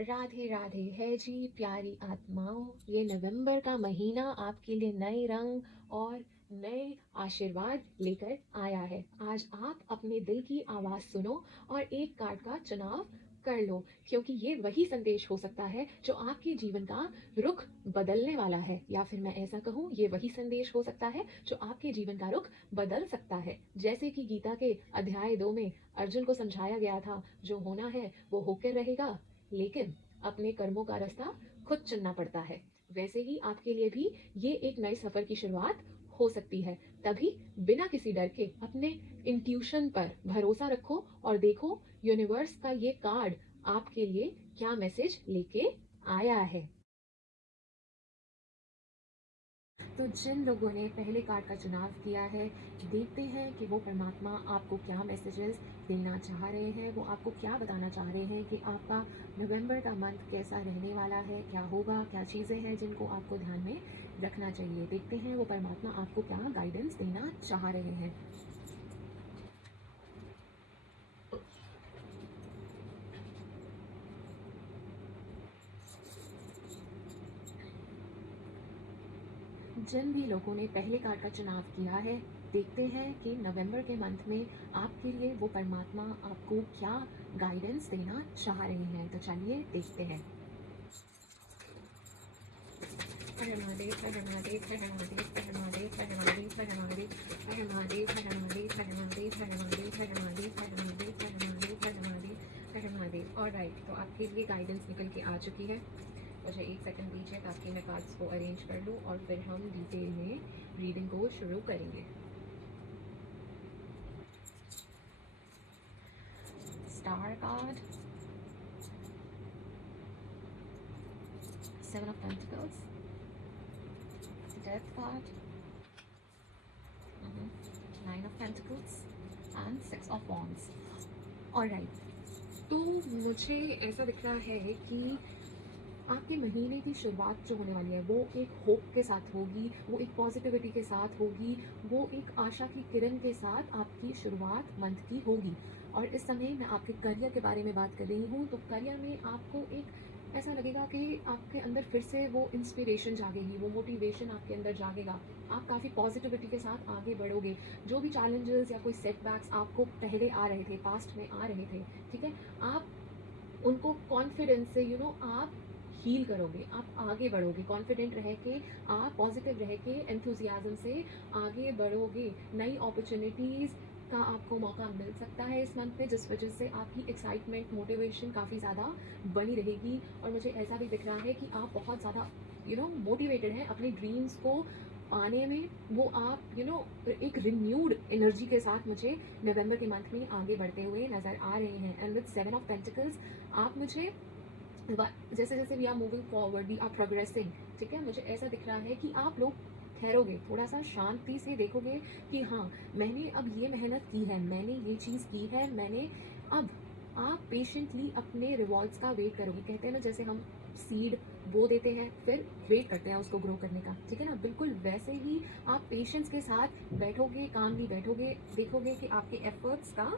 राधे राधे है जी प्यारी आत्माओं। ये नवंबर का महीना आपके लिए नए रंग और नए आशीर्वाद लेकर आया है। आज आप अपने दिल की आवाज़ सुनो और एक कार्ड का चुनाव कर लो, क्योंकि ये वही संदेश हो सकता है जो आपके जीवन का रुख बदलने वाला है। या फिर मैं ऐसा कहूँ, ये वही संदेश हो सकता है जो आपके जीवन का रुख बदल सकता है। जैसे कि गीता के अध्याय 2 में अर्जुन को समझाया गया था, जो होना है वो होकर रहेगा, लेकिन अपने कर्मों का रास्ता खुद चुनना पड़ता है। वैसे ही आपके लिए भी ये एक नए सफर की शुरुआत हो सकती है। तभी बिना किसी डर के अपने इंट्यूशन पर भरोसा रखो और देखो यूनिवर्स का ये कार्ड आपके लिए क्या मैसेज लेके आया है। तो जिन लोगों ने पहले कार्ड का चुनाव किया है, देखते हैं कि वो परमात्मा आपको क्या मैसेजेस देना चाह रहे हैं, वो आपको क्या बताना चाह रहे हैं कि आपका नवंबर का मंथ कैसा रहने वाला है, क्या होगा, क्या चीज़ें हैं जिनको आपको ध्यान में रखना चाहिए। देखते हैं वो परमात्मा आपको क्या गाइडेंस देना चाह रहे हैं। जिन भी लोगों ने पहले कार्ड का चुनाव किया है, देखते हैं कि नवंबर के मंथ में आपके लिए वो परमात्मा आपको क्या गाइडेंस देना चाह रहे हैं। तो चलिए देखते हैं। हर महादेव, हर महादेव, हर महादेव, हर महादेव, हर महादेव, हर महादेव, हर महादेव, हर महादेव, हर महादेव, हर महादेव, हर महादेव, हर महादेव, हर महादेव, हर महादेव, हर महादेव। ऑलराइट, तो आपके लिए गाइडेंस निकल के आ चुकी है। मुझे एक सेकंड दीजिए ताकि मैं कार्ड्स को अरेंज कर लूँ और फिर हम डिटेल में रीडिंग को शुरू करेंगे। Star card, seven of pentacles, death card, nine of pentacles and six of wands. Alright, तो मुझे ऐसा दिख रहा है कि आपके महीने की शुरुआत जो होने वाली है वो एक होप के साथ होगी, वो एक पॉजिटिविटी के साथ होगी, वो एक आशा की किरण के साथ आपकी शुरुआत मंथ की होगी। और इस समय मैं आपके करियर के बारे में बात कर रही हूँ, तो करियर में आपको एक ऐसा लगेगा कि आपके अंदर फिर से वो इंस्पिरेशन जागेगी, वो मोटिवेशन आपके अंदर जागेगा। आप काफ़ी पॉजिटिविटी के साथ आगे बढ़ोगे। जो भी चैलेंजेस या कोई सेटबैक्स आपको पहले आ रहे थे, पास्ट में आ रहे थे, ठीक है, आप उनको कॉन्फिडेंस से आप हील करोगे, आप आगे बढ़ोगे, कॉन्फिडेंट रह के, आप पॉजिटिव रह के, एंथुजियाज्म से आगे बढ़ोगे। नई अपॉर्चुनिटीज़ का आपको मौका मिल सकता है इस मंथ में, जिस वजह से आपकी एक्साइटमेंट, मोटिवेशन काफ़ी ज़्यादा बनी रहेगी। और मुझे ऐसा भी दिख रहा है कि आप बहुत ज़्यादा मोटिवेटेड हैं अपने ड्रीम्स को पाने में। वो आप एक रिन्यूड एनर्जी के साथ मुझे नवंबर के मंथ में आगे बढ़ते हुए नज़र आ रहे हैं। And with seven of pentacles, आप मुझे जैसे जैसे we are moving forward, we are progressing, ठीक है, मुझे ऐसा दिख रहा है कि आप लोग ठहरोगे, थोड़ा सा शांति से देखोगे कि हाँ, मैंने अब ये मेहनत की है, मैंने ये चीज़ की है, मैंने अब आप पेशेंटली अपने रिवॉर्ड्स का वेट करोगे। कहते हैं ना, जैसे हम सीड बो देते हैं फिर वेट करते हैं उसको ग्रो करने का, ठीक है ना, बिल्कुल वैसे ही आप पेशेंस के साथ बैठोगे, काम भी बैठोगे, देखोगे कि आपके एफर्ट्स का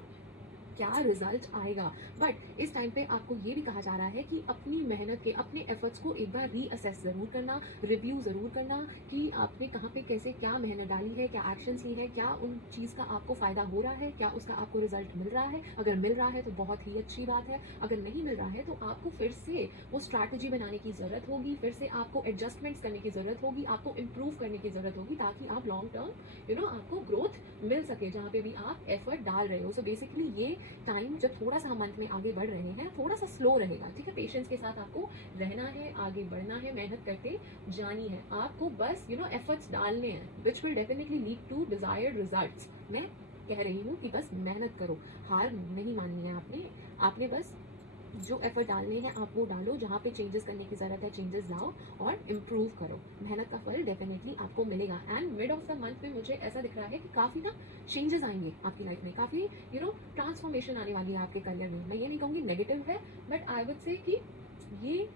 क्या रिजल्ट आएगा। बट इस टाइम पे आपको ये भी कहा जा रहा है कि अपनी मेहनत के, अपने एफर्ट्स को एक बार रीअसेस ज़रूर करना, रिव्यू ज़रूर करना कि आपने कहाँ पे कैसे क्या मेहनत डाली है, क्या एक्शंस ली है, क्या उन चीज़ का आपको फ़ायदा हो रहा है, क्या उसका आपको रिजल्ट मिल रहा है। अगर मिल रहा है तो बहुत ही अच्छी बात है, अगर नहीं मिल रहा है तो आपको फिर से वो स्ट्रैटेजी बनाने की ज़रूरत होगी, फिर से आपको एडजस्टमेंट्स करने की ज़रूरत होगी, आपको इम्प्रूव करने की ज़रूरत होगी, ताकि आप लॉन्ग टर्म आपको ग्रोथ मिल सके जहाँ पे भी आप एफर्ट डाल रहे हो। सो बेसिकली ये टाइम जब थोड़ा सा हम मंथ में आगे बढ़ रहे हैं, थोड़ा सा स्लो रहेगा, ठीक है, पेशेंस के साथ आपको रहना है, आगे बढ़ना है, मेहनत करते जानी है, आपको बस एफर्ट्स डालने हैं, which will definitely lead to desired results. मैं कह रही हूँ कि बस मेहनत करो, हार नहीं माननी है आपने। आपने बस जो एफर्ट डालने हैं आप वो डालो, जहाँ पे चेंजेस करने की ज़रूरत है चेंजेस लाओ और इम्प्रूव करो। मेहनत का फल डेफिनेटली आपको मिलेगा। And mid of the month में मुझे ऐसा दिख रहा है कि काफ़ी ना चेंजेस आएंगे आपकी लाइफ में, काफ़ी ट्रांसफॉर्मेशन आने वाली है आपके करियर में। मैं ये नहीं कहूँगी नेगेटिव है, बट आई वुड से कि ये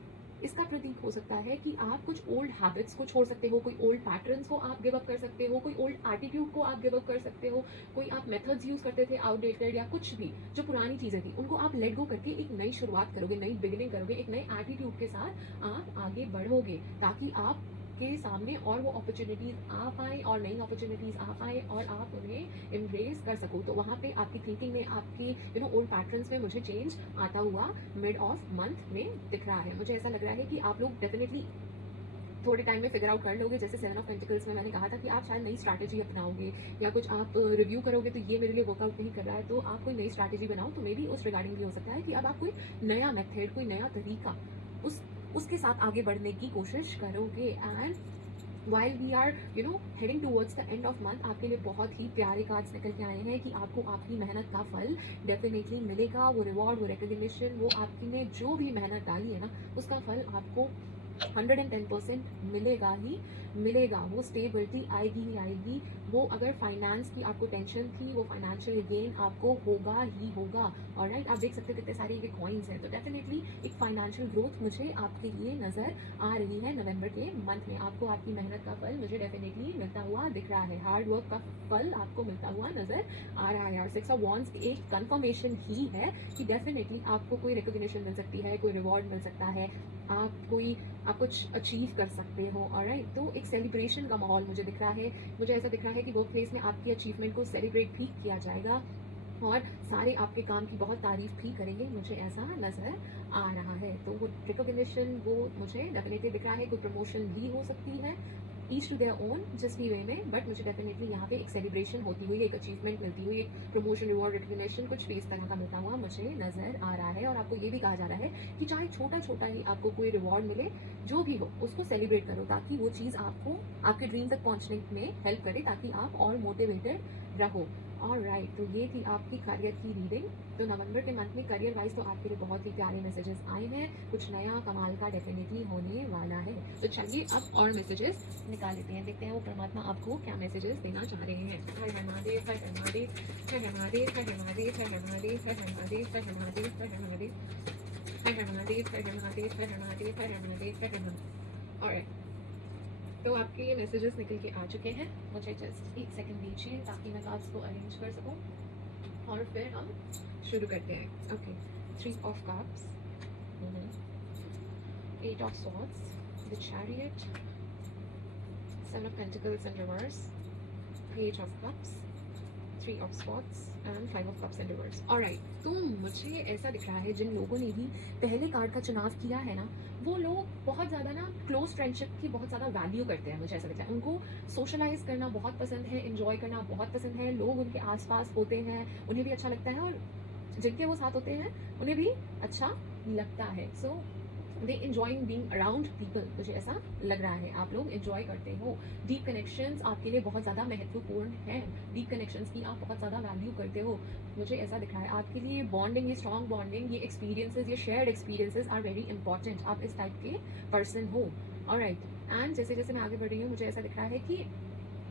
इसका प्रतीक हो सकता है कि आप कुछ ओल्ड हैबिट्स को छोड़ सकते हो, कोई ओल्ड पैटर्न्स को आप गिव अप कर सकते हो, कोई ओल्ड एटीट्यूड को आप गिव अप कर सकते हो, कोई आप मेथड्स यूज़ करते थे आउटडेटेड या कुछ भी जो पुरानी चीज़ें थी, उनको आप लेट गो करके एक नई शुरुआत करोगे, नई बिगिनिंग करोगे, एक नए एटीट्यूड के साथ आप आगे बढ़ोगे, ताकि आप के सामने और वो अपॉर्चुनिटीज़ आ पाएँ और नई अपॉर्चुनिटीज़ आ पाएँ और आप उन्हें एम्ब्रेस कर सको। तो वहाँ पे आपकी थिंकिंग में, आपकी ओल्ड पैटर्न्स में मुझे चेंज आता हुआ मिड ऑफ मंथ में दिख रहा है। मुझे ऐसा लग रहा है कि आप लोग डेफिनेटली थोड़े टाइम में फिगर आउट कर लोगे। जैसे 7 ऑफ पेंटिकल्स में मैंने कहा था कि आप शायद नई स्ट्रैटेजी अपनाओगे या कुछ आप रिव्यू करोगे, तो ये मेरे लिए वर्कआउट नहीं कर रहा है, तो आप कोई नई स्ट्रैटेजी बनाओ। तो मे बी उस रिगार्डिंग भी हो सकता है कि अब आप कोई नया मेथड, कोई नया तरीका उसके साथ आगे बढ़ने की कोशिश करोगे। And while we are heading towards the end of month, आपके लिए बहुत ही प्यारे कार्ड्स निकल के आए हैं कि आपको आपकी मेहनत का फल डेफिनेटली मिलेगा। वो रिवॉर्ड, वो रिकग्निशन, वो आपकी ने जो भी मेहनत डाली है ना, उसका फल आपको 110% मिलेगा ही मिलेगा। वो स्टेबिलिटी आएगी ही आएगी। वो अगर फाइनेंस की आपको टेंशन थी, वो फाइनेंशियल गेन आपको होगा ही होगा। और राइट, आप देख सकते हो कितने सारे ये कॉइन्स हैं। तो डेफिनेटली एक फाइनेंशियल ग्रोथ मुझे आपके लिए नज़र आ रही है नवंबर के मंथ में। आपको आपकी मेहनत का फल मुझे डेफिनेटली मिलता हुआ दिख रहा है, हार्ड वर्क का फल आपको मिलता हुआ नज़र आ रहा है। और 6 ऑफ वॉन्ड्स एक कंफर्मेशन ही है कि डेफिनेटली आपको कोई रिकॉग्निशन मिल सकती है, कोई रिवॉर्ड मिल सकता है, आप कुछ अचीव कर सकते हो। ऑलराइट, तो एक सेलिब्रेशन का माहौल मुझे दिख रहा है। मुझे ऐसा दिख रहा है कि वर्क प्लेस में आपकी अचीवमेंट को सेलिब्रेट भी किया जाएगा और सारे आपके काम की बहुत तारीफ भी करेंगे, मुझे ऐसा नज़र आ रहा है। तो वो रिकॉग्निशन वो मुझे डेफिनेटली दिख रहा है। कोई प्रमोशन भी हो सकती है, ईच टू देयर ओन, जिस भी वे में, बट मुझे डेफिनेटली यहाँ पे एक सेलिब्रेशन होती हुई, एक अचीवमेंट मिलती हुई, एक प्रमोशन, रिवॉर्ड, रिकग्निशन, कुछ भी इस तरह का मिलता हुआ मुझे नज़र आ रहा है। और आपको ये भी कहा जा रहा है कि चाहे छोटा छोटा ही आपको कोई रिवॉर्ड मिले, जो भी हो उसको सेलिब्रेट करो, ताकि वो चीज़ आपको आपके ड्रीम तक पहुँचने में हेल्प करे, ताकि आप और मोटिवेटेड रहो। और राइट, तो ये थी आपकी करियर की रीडिंग। तो नवंबर के मंथ में करियर वाइज तो आपके लिए बहुत ही प्यारे मैसेजेस आए हैं, कुछ नया कमाल का डेफिनेटली होने वाला है। तो चलिए अब और मैसेजेस निकाल लेते हैं, देखते हैं वो परमात्मा आपको क्या मैसेजेस देना चाह रहे हैं। हर हर महादेव, हर हर महादेव, हर हर महादेव, हर हर महादेव, हर हर महादेव, हर हर महादेव, हर हर महादेव, हर हर महादेव, हर हर महादेव, हर हर महादेव, हर हर महादेव, हर हर महादेव, हर हर महादेव। ऑलराइट, तो आपके ये मैसेजेस निकल के आ चुके हैं। मुझे जस्ट एक सेकंड दीजिए ताकि मैं कार्ड्स को अरेंज कर सकूं और फिर हम शुरू करते हैं। Okay, 3 of cups, 8 of swords, the chariot, 7 of pentacles in reverse, page of cups, 3 of swords and 5 of cups in reverse. Alright, तो मुझे ऐसा दिख रहा है जिन लोगों ने भी पहले कार्ड का चुनाव किया है ना, वो लोग बहुत ज़्यादा ना क्लोज फ्रेंडशिप की बहुत ज़्यादा वैल्यू करते हैं। मुझे ऐसा लगता है उनको सोशलाइज करना बहुत पसंद है, इन्जॉय करना बहुत पसंद है, लोग उनके आसपास होते हैं, उन्हें भी अच्छा लगता है और जिनके वो साथ होते हैं उन्हें भी अच्छा लगता है। सो दे enjoying being around people, मुझे ऐसा लग रहा है। आप लोग enjoy करते हो। डीप कनेक्शंस आपके लिए बहुत ज़्यादा महत्वपूर्ण है, डीप कनेक्शंस की आप बहुत ज़्यादा वैल्यू करते हो, मुझे ऐसा दिख रहा है। आपके लिए बॉन्डिंग, ये स्ट्रॉन्ग बॉन्डिंग, ये एक्सपीरियंसेस, ये shared experiences are very important. आप इस टाइप के पर्सन हो। ऑलराइट, एंड जैसे जैसे मैं आगे बढ़ रही हूँ, मुझे ऐसा दिख रहा है कि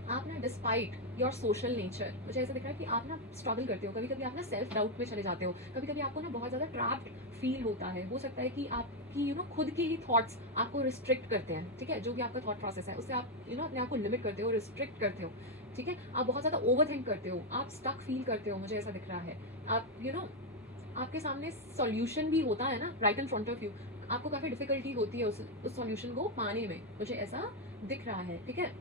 आप ना डिस्पाइट योर सोशल नेचर, मुझे ऐसा दिख रहा है कि आप ना स्ट्रगल करते हो, कभी कभी आप ना सेल्फ डाउट में चले जाते हो, कभी कभी आपको ना बहुत ज़्यादा ट्रैप्ड फील होता है। हो सकता है कि आपकी खुद के ही थॉट्स आपको रिस्ट्रिक्ट करते हैं, ठीक है, जो भी आपका थॉट प्रोसेस है उससे आप अपने आप को लिमिट करते हो, रिस्ट्रिक्ट करते हो, ठीक है। आप बहुत ज़्यादा ओवर थिंक करते हो, आप स्टक फील करते हो, मुझे ऐसा दिख रहा है। आप आपके सामने सॉल्यूशन भी होता है ना, right in front of you, आपको काफ़ी डिफिकल्टी होती है उस सॉल्यूशन को पाने में, मुझे ऐसा दिख रहा है, ठीक है।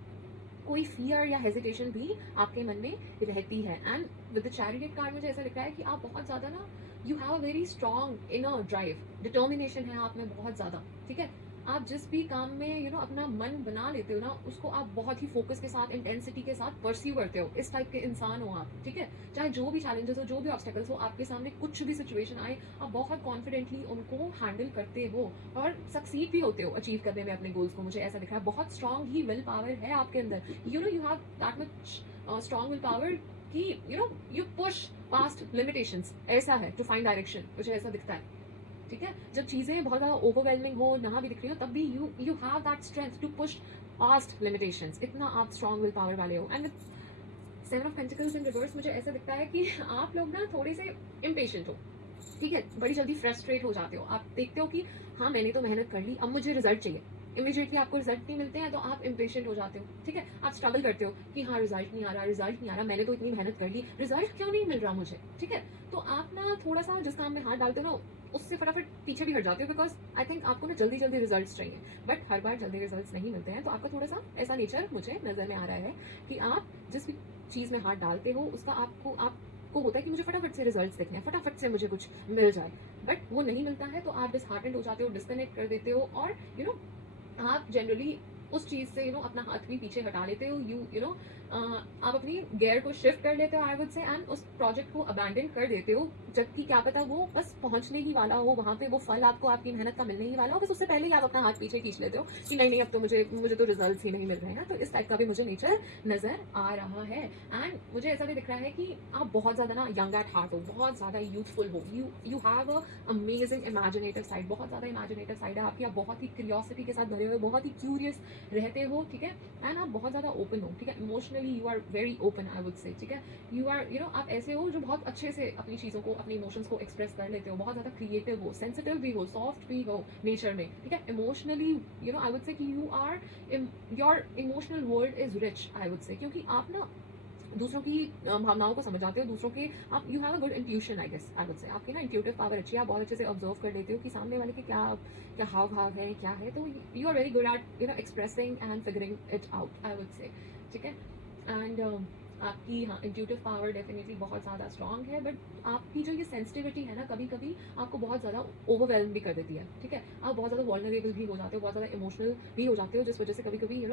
कोई फियर या हेजिटेशन भी आपके मन में रहती है। And with the chariot card मुझे ऐसा दिख रहा है कि आप बहुत ज़्यादा ना, you have a very strong inner drive, determination है आप में बहुत ज़्यादा, ठीक है। आप जिस भी काम में अपना मन बना लेते हो ना, उसको आप बहुत ही फोकस के साथ, इंटेंसिटी के साथ परस्यू करते हो। इस टाइप के इंसान हो आप, ठीक है। चाहे जो भी चैलेंजेस हो, जो भी ऑब्स्टेकल्स हो, आपके सामने कुछ भी सिचुएशन आए, आप बहुत कॉन्फिडेंटली उनको हैंडल करते हो और सक्सीड भी होते हो अचीव करने में अपने गोल्स को, मुझे ऐसा दिख रहा है। बहुत स्ट्रॉन्ग ही विल पावर है आपके अंदर, you have that much strong will power कि यू पुश पास्ट लिमिटेशंस, ऐसा है, टू फाइंड डायरेक्शन, मुझे ऐसा दिखता है, ठीक है। जब चीज़ें बहुत ज़्यादा ओवरवेलमिंग हो, ना भी दिख रही हो, तब भी you have that strength to push past limitations, इतना आप स्ट्रॉन्ग विल पावर वाले हो। And 7 of pentacles in reverse मुझे ऐसा दिखता है कि आप लोग ना थोड़े से इम्पेशेंट हो, ठीक है, बड़ी जल्दी फ्रस्ट्रेट हो जाते हो। आप देखते हो कि हाँ, मैंने तो मेहनत कर ली, अब मुझे रिजल्ट चाहिए। इमीडिएटली आपको रिजल्ट नहीं मिलते हैं तो आप इम्पेशेंट हो जाते हो। ठीक है, आप स्ट्रगल करते हो कि हाँ, रिजल्ट नहीं आ रहा, रिजल्ट नहीं आ रहा, मैंने तो इतनी मेहनत कर ली, रिजल्ट क्यों नहीं मिल रहा मुझे। ठीक है, तो आप ना थोड़ा सा जिस काम में हाथ डालते हो ना, उससे फटाफट पीछे भी हट जाते हो, बिकॉज आई थिंक आपको ना जल्दी जल्दी रिजल्ट चाहिए, बट हर बार जल्दी रिजल्ट नहीं मिलते हैं। तो आपका थोड़ा सा ऐसा नेचर मुझे नजर में आ रहा है कि आप जिस भी चीज़ में हाथ डालते हो उसका आपको होता है कि मुझे फटाफट से रिजल्ट्स देखने हैं, फटाफट से मुझे कुछ मिल जाए, बट वो नहीं मिलता है तो आप डिसहार्टेंड हो जाते हो, डिस्कनेक्ट कर देते हो, और आप जनरली उस चीज़ से अपना हाथ भी पीछे हटा लेते हो। आप अपनी गेयर को शिफ्ट कर लेते हो, आई वुड से, एंड उस प्रोजेक्ट को अबैंडन कर देते हो, जबकि क्या पता वो बस पहुंचने ही वाला हो, वहां पे वो फल आपको आपकी मेहनत का मिलने ही वाला हो, बस उससे पहले ही आप अपना हाथ पीछे खींच लेते हो कि नहीं नहीं, अब तो मुझे तो रिजल्ट ही नहीं मिल रहे हैं। तो इस टाइप का भी मुझे नेचर नजर आ रहा है। एंड मुझे ऐसा भी दिख रहा है कि आप बहुत ज़्यादा ना यंग एट हार्ट हो, बहुत ज़्यादा यूथफुल हो, you have a amazing imaginative side, बहुत ज़्यादा इमेजिनेटिव साइड है आपकी, आप बहुत ही क्यूरियोसिटी के साथ भरे हुए, बहुत ही क्यूरियस रहते हो। ठीक है, एंड आप बहुत ज़्यादा ओपन हो। ठीक है, emotionally you are very open, I would say. ठीक है, यू आर आप ऐसे हो जो बहुत अच्छे से अपनी चीज़ों को, अपनी इमोशंस को एक्सप्रेस कर लेते हो, बहुत ज़्यादा क्रिएटिव हो, सेंसिटिव भी हो, सॉफ्ट भी हो नेचर में। ठीक है, इमोशनली आई वुड से कि you are, your emotional world is rich, I would say, क्योंकि आप ना दूसरों की भावनाओं को समझ जाते हो, दूसरों के आप you have a good intuition, I guess, I would say. आपकी ना इंट्यूटिव पावर अच्छी है, आप बहुत अच्छे से ऑब्जर्व कर लेते हो कि सामने वाले के क्या क्या हाव भाव है, क्या है, तो you are very good at expressing and figuring it out, I would say. ठीक है, एंड आपकी हाँ इंट्यूटिव पावर डेफिनेटली बहुत ज़्यादा स्ट्रांग है, बट आपकी जो ये सेंसिटिविटी है ना, कभी कभी आपको बहुत ज़्यादा ओवरवेलम भी कर देती है। ठीक है, आप बहुत ज़्यादा वॉल्नरेबल भी हो जाते हो, बहुत ज़्यादा इमोशनल भी हो जाते हो, जिस वजह से कभी कभी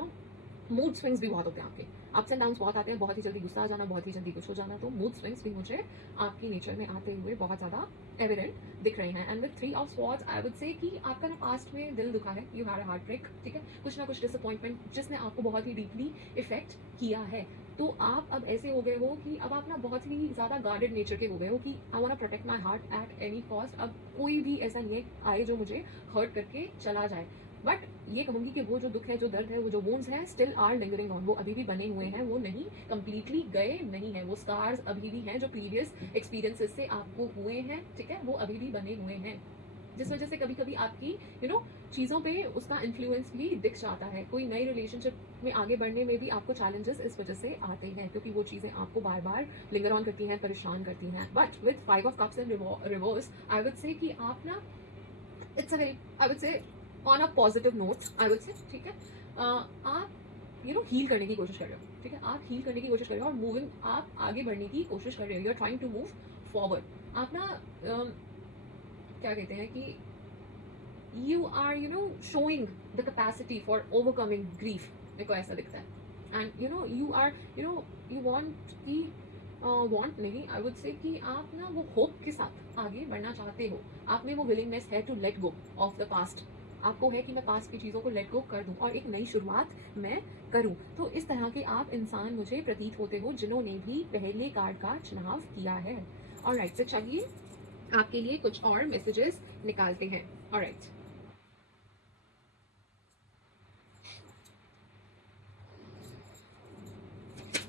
मूड स्विंग्स भी बहुत होते हैं आपके, अप्स एंड डाउन्स बहुत आते हैं, बहुत ही जल्दी गुस्सा आ जाना, बहुत ही जल्दी कुछ हो जाना, तो मूड स्विंग्स भी मुझे आपकी नेचर में आते हुए बहुत ज़्यादा एविडेंट दिख रहे हैं। And with 3 of swords I would say कि आपका ना पास्ट में दिल दुखा है, you had a heartbreak. ठीक है, कुछ ना कुछ डिसअपॉइंटमेंट जिसने आपको बहुत ही डीपली इफेक्ट किया है, तो आप अब ऐसे हो गए हो कि अब आप ना बहुत ही ज़्यादा गार्डेड नेचर के हो गए हो कि I want to protect my heart at any cost. अब कोई भी ऐसा नहीं है आए जो मुझे हर्ट करके चला जाए, बट ये कहूंगी कि वो जो दुख है, जो दर्द है, वो जो वोन्स हैं, स्टिल आर लिंगरिंग ऑन, वो अभी भी बने हुए हैं, वो नहीं कंप्लीटली गए नहीं है, वो स्कार्स अभी भी हैं जो प्रीवियस एक्सपीरियंसेस से आपको हुए हैं। ठीक है, वो अभी भी बने हुए हैं, जिस वजह से कभी कभी आपकी चीज़ों पे उसका इन्फ्लुएंस भी दिख जाता है। कोई नई रिलेशनशिप में आगे बढ़ने में भी आपको चैलेंजेस इस वजह से आते हैं, क्योंकि वो चीज़ें आपको बार बार लिंगर ऑन करती हैं, परेशान करती हैं। But with 5 of cups in reverse I would say कि आप ना, it's a very, I would से, on a positive note, I would say. ठीक है, आप हील करने की कोशिश कर रहे हो। ठीक है, आप हील करने की कोशिश कर रहे हो, और मूविंग, आप आगे बढ़ने की कोशिश कर रहे हो, you are trying to move forward. आप ना क्या कहते हैं कि you are showing the capacity for overcoming grief, मेरे को ऐसा दिखता है। And you are you want की वांट नहीं, आई वुड से कि आप ना वो होप के साथ आगे बढ़ना चाहते हो, आप में वो विलिंगनेस है to let go of the past, आपको है कि मैं पास्ट की चीज़ों को लेट गो कर दूं और एक नई शुरुआत मैं करूं। तो इस तरह के आप इंसान मुझे प्रतीत होते हो जिन्होंने भी पहले कार्ड का चुनाव किया है। ऑलराइट, तो चलिए आपके लिए कुछ और मैसेजेस निकालते हैं। ऑलराइट,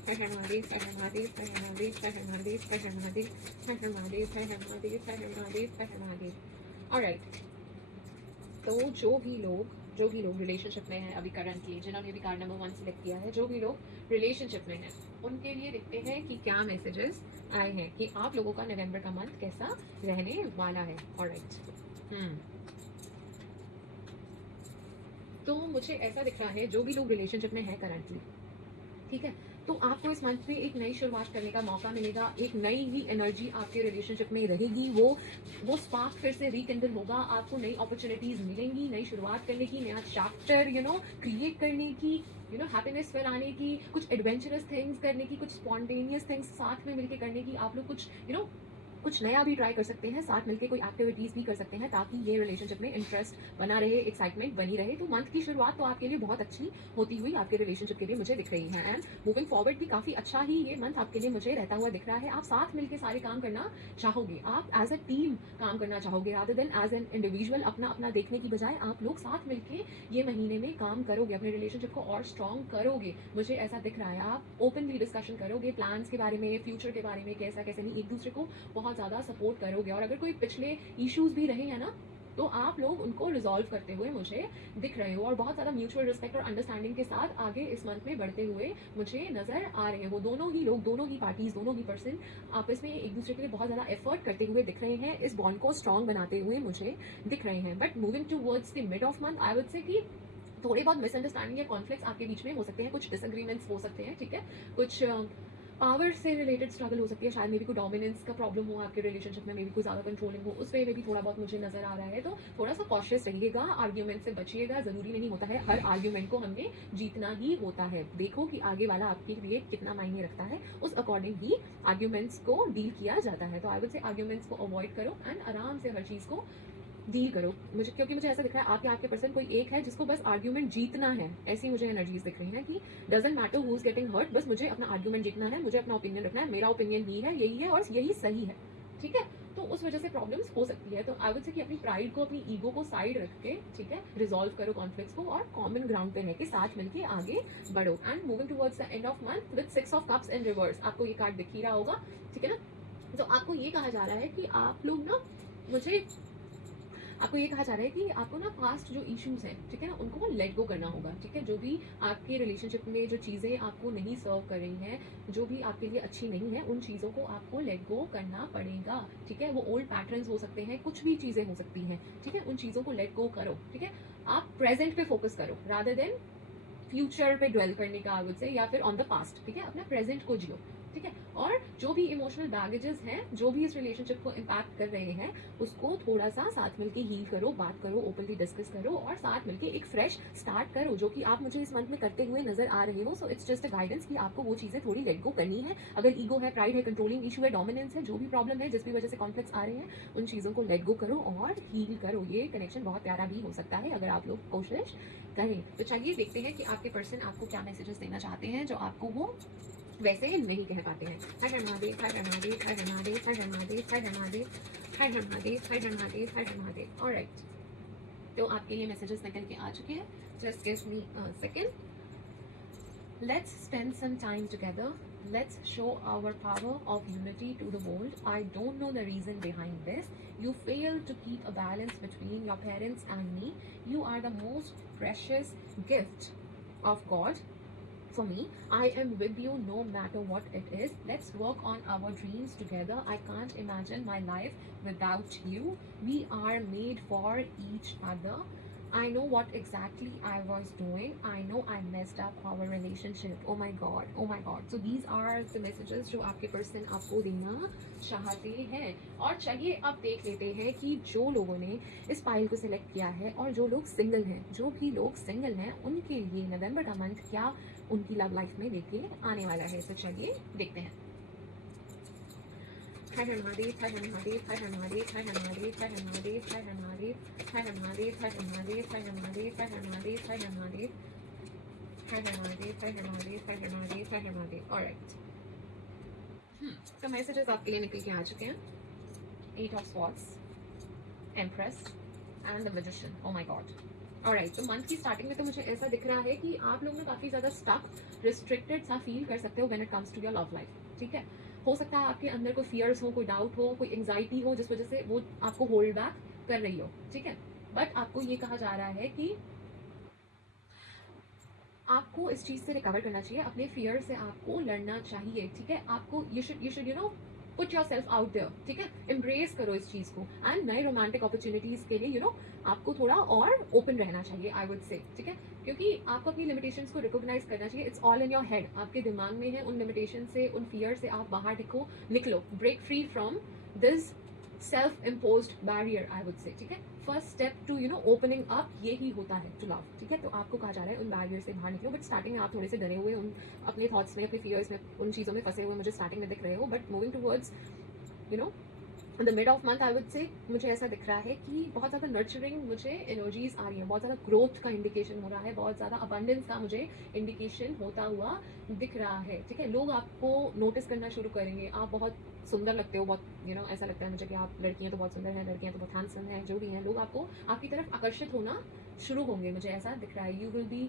हर हर महादेव, हर हर महादेव, हर हर महादेव, हर हर महादेव, हर हर महादेव, हर हर महादेव, हर हर महादेव, हर हर महादेव, हर हर महादेव। ऑलराइट, तो जो भी लोग रिलेशनशिप में हैं अभी करंटली, जिन्होंने भी कार्ड नंबर 1 सिलेक्ट किया है, जो भी लोग रिलेशनशिप में हैं, उनके लिए देखते हैं कि क्या मैसेजेस आए हैं कि आप लोगों का नवंबर का मंथ कैसा रहने वाला है। ऑलराइट, तो मुझे ऐसा दिख रहा है जो भी लोग रिलेशनशिप में है करंटली, ठीक है, तो आपको इस मंथ में एक नई शुरुआत करने का मौका मिलेगा, एक नई ही एनर्जी आपके रिलेशनशिप में रहेगी, वो स्पार्क फिर से रिकिंडल होगा, आपको नई अपॉर्चुनिटीज मिलेंगी, नई शुरुआत करने की, नया चैप्टर क्रिएट करने की, हैप्पीनेस फैलाने की, कुछ एडवेंचरस थिंग्स करने की, कुछ स्पॉन्टेनियस थिंग्स साथ में मिलकर करने की, आप लोग कुछ नया भी ट्राई कर सकते हैं, साथ मिलकर कोई एक्टिविटीज़ भी कर सकते हैं, ताकि ये रिलेशनशिप में इंटरेस्ट बना रहे, एक्साइटमेंट बनी रहे। तो मंथ की शुरुआत तो आपके लिए बहुत अच्छी होती हुई आपके रिलेशनशिप के लिए मुझे दिख रही है, एंड मूविंग फॉरवर्ड भी काफ़ी अच्छा ही ये मंथ आपके लिए मुझे रहता हुआ दिख रहा है। आप साथ मिलकर सारे काम करना चाहोगे, आप एज अ टीम काम करना चाहोगे, rather than as an individual अपना अपना देखने की बजाय आप लोग साथ मिलकर ये महीने में काम करोगे, अपने रिलेशनशिप को और स्ट्रॉन्ग करोगे, मुझे ऐसा दिख रहा है। आप ओपनली डिस्कशन करोगे प्लान्स के बारे में, फ्यूचर के बारे में, कैसा कैसे नहीं, एक दूसरे को बहुत बहुत ज़्यादा सपोर्ट करोगे, और अगर कोई पिछले इश्यूज भी रहे हैं ना, तो आप लोग उनको रिजॉल्व करते हुए मुझे दिख रहे हो, और बहुत ज़्यादा म्यूचुअल रिस्पेक्ट और अंडरस्टैंडिंग के साथ आगे इस मंथ में बढ़ते हुए मुझे नज़र आ रहे हो। दोनों ही लोग, दोनों ही पार्टीज, दोनों ही पर्सन आपस में एक दूसरे के लिए बहुत ज़्यादा एफर्ट करते हुए दिख रहे हैं, इस बॉन्ड को स्ट्रॉन्ग बनाते हुए मुझे दिख रहे हैं। But moving towards the mid of month, I would say कि थोड़े बहुत मिसअंडरस्टैंडिंग या कॉन्फ्लिक्ट्स आपके बीच में हो सकते हैं, कुछ डिसएग्रीमेंट्स हो सकते हैं, ठीक है, कुछ पावर से रिलेटेड स्ट्रगल हो सकती है, शायद मे भी कोई डोमिनेंस का प्रॉब्लम हो आपके रिलेशनशिप में, मे भी कोई ज़्यादा कंट्रोलिंग हो, उस पर में भी थोड़ा बहुत मुझे नजर आ रहा है। तो थोड़ा सा कॉशियस रहिएगा, आर्ग्यूमेंट से बचिएगा। ज़रूरी नहीं होता है हर आर्ग्यूमेंट को हमने जीतना ही होता है। देखो कि आगे वाला आपके लिए कितना मायने रखता है, उस अकॉर्डिंग ही आर्ग्यूमेंट्स को डील किया जाता है। तो आई वुड से आर्ग्यूमेंट्स को अवॉइड करो एंड आराम से हर चीज़ को डील करो। मुझे, क्योंकि मुझे ऐसा दिख रहा है आपके पर्सन कोई एक है जिसको बस आर्ग्यूमेंट जीतना है, ऐसी मुझे एनर्जीज दिख रही हैं कि doesn't matter who is getting hurt, बस मुझे अपना आर्ग्यूमेंट जीतना है, मुझे अपना ओपिनियन रखना है, मेरा ओपिनियन ही है, यही है और यही सही है, ठीक है। तो उस वजह से प्रॉब्लम्स हो सकती है। तो आई वुड से कि अपनी प्राइड को, अपनी ईगो को साइड रख के, ठीक है, रिजॉल्व करो कॉन्फ्लिक्ट्स को, और कॉमन ग्राउंड पे रह के साथ मिलके आगे बढ़ो। And moving towards the end of month with 6 of cups in reverse, आपको ये कार्ड दिख ही रहा होगा, ठीक है ना। तो आपको ये कहा जा रहा है कि आप लोग ना, मुझे आपको ये कहा जा रहा है कि आपको ना पास्ट जो इश्यूज हैं, ठीक है ना, उनको लेट गो करना होगा, ठीक है। जो भी आपके रिलेशनशिप में जो चीज़ें आपको नहीं सर्व कर रही हैं, जो भी आपके लिए अच्छी नहीं है, उन चीज़ों को आपको लेट गो करना पड़ेगा, ठीक है। वो ओल्ड पैटर्न्स हो सकते हैं, कुछ भी चीज़ें हो सकती हैं, ठीक है, उन चीज़ों को लेट गो करो, ठीक है। आप प्रेजेंट पे फोकस करो रादर देन फ्यूचर पे ड्वेल करने का, आई वुड से, या फिर ऑन द पास्ट, ठीक है। अपना प्रेजेंट को जियो, ठीक है। और जो भी इमोशनल बैगेजेस हैं, जो भी इस रिलेशनशिप को इम्पैक्ट कर रहे हैं, उसको थोड़ा सा साथ मिलके हील करो, बात करो, ओपनली डिस्कस करो, और साथ मिलके एक फ्रेश स्टार्ट करो, जो कि आप मुझे इस मंथ में करते हुए नजर आ रहे हो। So it's just a guidance कि आपको वो चीज़ें थोड़ी लेट गो करनी है। अगर ईगो है, प्राइड है, कंट्रोलिंग इशू है, डोमिनेंस है, जो भी प्रॉब्लम है, जिस भी वजह से कॉन्फ्लिक्ट्स आ रहे हैं, उन चीज़ों को लेट गो करो और हील करो। ये कनेक्शन बहुत प्यारा भी हो सकता है अगर आप लोग कोशिश करें। तो चलिए देखते हैं कि आपके पर्सन आपको क्या मैसेजेस देना चाहते हैं, जो आपको वो वैसे नहीं कह पाते हैं। हर हर महादेव, हर हर महादेव, हर हर महादेव, हर हर महादेव, हर हर महादेव, हर हर महादेव, हर हर महादेव, हर हर महादेव। ऑलराइट, तो आपके लिए मैसेजेस निकल के आ चुके हैं। Just give me a second. Let's spend some time together. Let's show our power of unity to the world. I don't know the reason behind this. You failed to keep a balance between your parents and me. You are the most precious gift of God for me. I am with you no matter what it is. Let's work on our dreams together. I can't imagine my life without you. We are made for each other. I know what exactly I was doing. I know I messed up our relationship. Oh my god, oh my god. So these are the messages जो आपके person आपको देना चाहते हैं। और चलिए अब देख लेते हैं कि जो लोगों ने इस फाइल को सिलेक्ट किया है, और जो लोग सिंगल हैं, जो भी लोग सिंगल हैं, उनके लिए नवंबर का मंथ क्या उनकी लव लाइफ में लेके आने वाला है। तो चलिए देखते हैं। हर हर महादेव, हर हर महादेव, हर हर महादेव, हर हर महादेव, हर हर महादेव, हर हर महादेव, हर हर महादेव, हर हर महादेव, हर हर महादेव, हर हर महादेव, हर हर महादेव, हर हर महादेव, हर हर महादेव, हर हर महादेव, हर हर महादेव। ऑलराइट, तो मैसेजेस आपके लिए निकल के आ चुके हैं। 8 of swords, empress and the magician. Oh my God. Alright, तो मंथ की स्टार्टिंग में तो मुझे ऐसा दिख रहा है कि आप लोग ना काफ़ी ज़्यादा स्टक, रिस्ट्रिक्टेड सा फील कर सकते हो when it comes to your love life, ठीक है। हो सकता है आपके अंदर कोई फियर्स हो, कोई डाउट हो, कोई एंग्जाइटी हो, जिस वजह से वो आपको होल्ड बैक कर रही हो, ठीक है। बट आपको ये कहा जा रहा है कि आपको इस चीज़ से रिकवर करना चाहिए, अपने फियर से आपको लड़ना चाहिए, ठीक है। आपको you should you know put yourself out there, ठीक है। एम्ब्रेस करो इस चीज़ को, एंड नए रोमांटिक अपॉर्चुनिटीज़ के लिए आपको थोड़ा और ओपन रहना चाहिए, आई वुड से, ठीक है। क्योंकि आपको अपनी लिमिटेशंस को रिकॉग्नाइज करना चाहिए। It's all in your head, आपके दिमाग में है। उन लिमिटेशन से, उन फियर से आप बाहर निकलो, break free from this self imposed barrier, I would say, ठीक है। First step to opening up यही होता है, टू लव, ठीक है। तो आपको कहा जा रहा है उन बैरियर से बाहर निकलो। बट स्टार्टिंग में आप थोड़े से डरे हुए, उन अपने थॉट्स में, अपने फियर्स में, उन चीज़ों में फंसे हुए मुझे स्टार्टिंग में दिख रहे हो। But moving towards the mid of month, I would से, मुझे ऐसा दिख रहा है कि बहुत ज़्यादा नर्चरिंग मुझे एनर्जीज आ रही है, बहुत ज़्यादा ग्रोथ का इंडिकेशन हो रहा है, बहुत ज़्यादा अबंडेंस का मुझे इंडिकेशन होता हुआ दिख रहा है, ठीक है। लोग आपको नोटिस करना शुरू करेंगे, आप बहुत सुंदर लगते हो, बहुत ऐसा लगता है मुझे कि आप लड़कियां तो बहुत सुंदर हैं, लड़कियां तो बहुत हैंडसम हैं, जो भी हैं लोग आपको आपकी तरफ आकर्षित होना शुरू होंगे, मुझे ऐसा दिख रहा है। You will be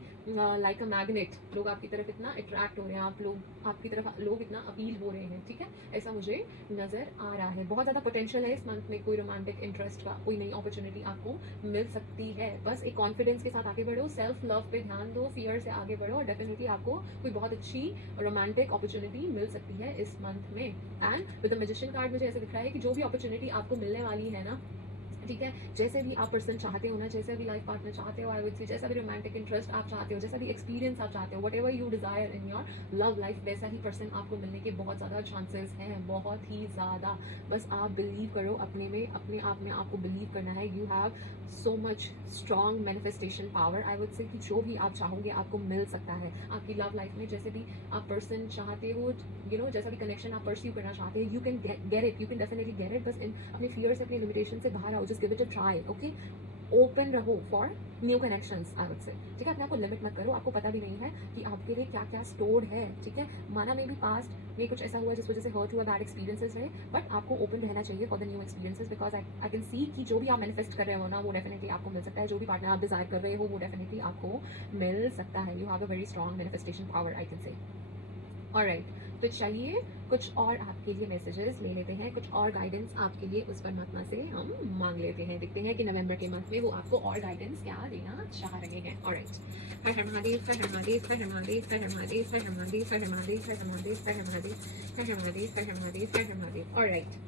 like a magnet, लोग आपकी तरफ इतना अट्रैक्ट हो रहे हैं, आप लोग आपकी तरफ लोग इतना अपील हो रहे हैं, ठीक है, ऐसा मुझे नज़र आ रहा है। बहुत ज़्यादा पोटेंशियल है इस मंथ में, कोई रोमांटिक इंटरेस्ट का कोई नई अपॉर्चुनिटी आपको मिल सकती है। बस एक कॉन्फिडेंस के साथ आगे बढ़ो, सेल्फ लव पे ध्यान दो, फियर से आगे बढ़ो, और डेफिनेटली आपको कोई बहुत अच्छी रोमांटिक अपॉर्चुनिटी मिल सकती है इस मंथ में। And with the magician card मुझे ऐसा दिख रहा है कि जो भी अपॉर्चुनिटी आपको मिलने वाली है ना, ठीक है, जैसे भी आप पर्सन चाहते हो ना, जैसे भी लाइफ पार्टनर चाहते हो, आई वुड से जैसा भी रोमांटिक इंटरेस्ट आप चाहते हो, जैसा भी एक्सपीरियंस आप चाहते हो, what ever you desire in your love life, वैसा ही पर्सन आपको मिलने के बहुत ज़्यादा चांसेस हैं, बहुत ही ज़्यादा। बस आप बिलीव करो अपने में, अपने आप में आपको बिलीव करना है। You have so much strong manifestation power, I would say कि जो भी आप चाहोगे आपको मिल सकता है आपकी लव लाइफ में। जैसे भी आप पर्सन चाहते हो, जैसा भी कनेक्शन आप परस्यू करना चाहते हैं, you can get it, you can definitely get it. बस अपने फियर से, अपने लिमिटेशन से बाहर आओ, just give it a try, okay. Open रहो for new connections, I would say, ठीक है। अपने आप को लिमिट मत करो, आपको पता भी नहीं है कि आपके लिए क्या क्या स्टोर्ड है, ठीक है। माना में भी पास्ट में कुछ ऐसा हुआ जिस वजह से हर्ट हुआ, बैड एक्सपीरियंसेस है, बट आपको ओपन रहना चाहिए for the new experiences, because I can सी कि जो भी आप मैनिफेस्ट कर रहे हो ना, वो डेफिनेटली आपको मिल सकता है। जो भी पार्टनर आप डिजायर कर रहे हो, वो डेफिनेटली आपको मिल सकता है। You have a very strong manifestation power, I can say. Alright, तो चलिए कुछ और आपके लिए मैसेजेस ले लेते हैं, कुछ और गाइडेंस आपके लिए उस परमात्मा से हम मांग लेते हैं। देखते हैं कि नवंबर के मंथ में वो आपको और गाइडेंस क्या देना चाह रहे हैं। ऑलराइट, हर हर महादेव, हर हर महादेव, हर हर महादेव, हर हर महादेव, हर हर महादेव, हर हर महादेव, हर हर महादेव, हर हर महादेव, हर हर महादेव, हर हर महादेव, हर हर महादेव। ऑलराइट,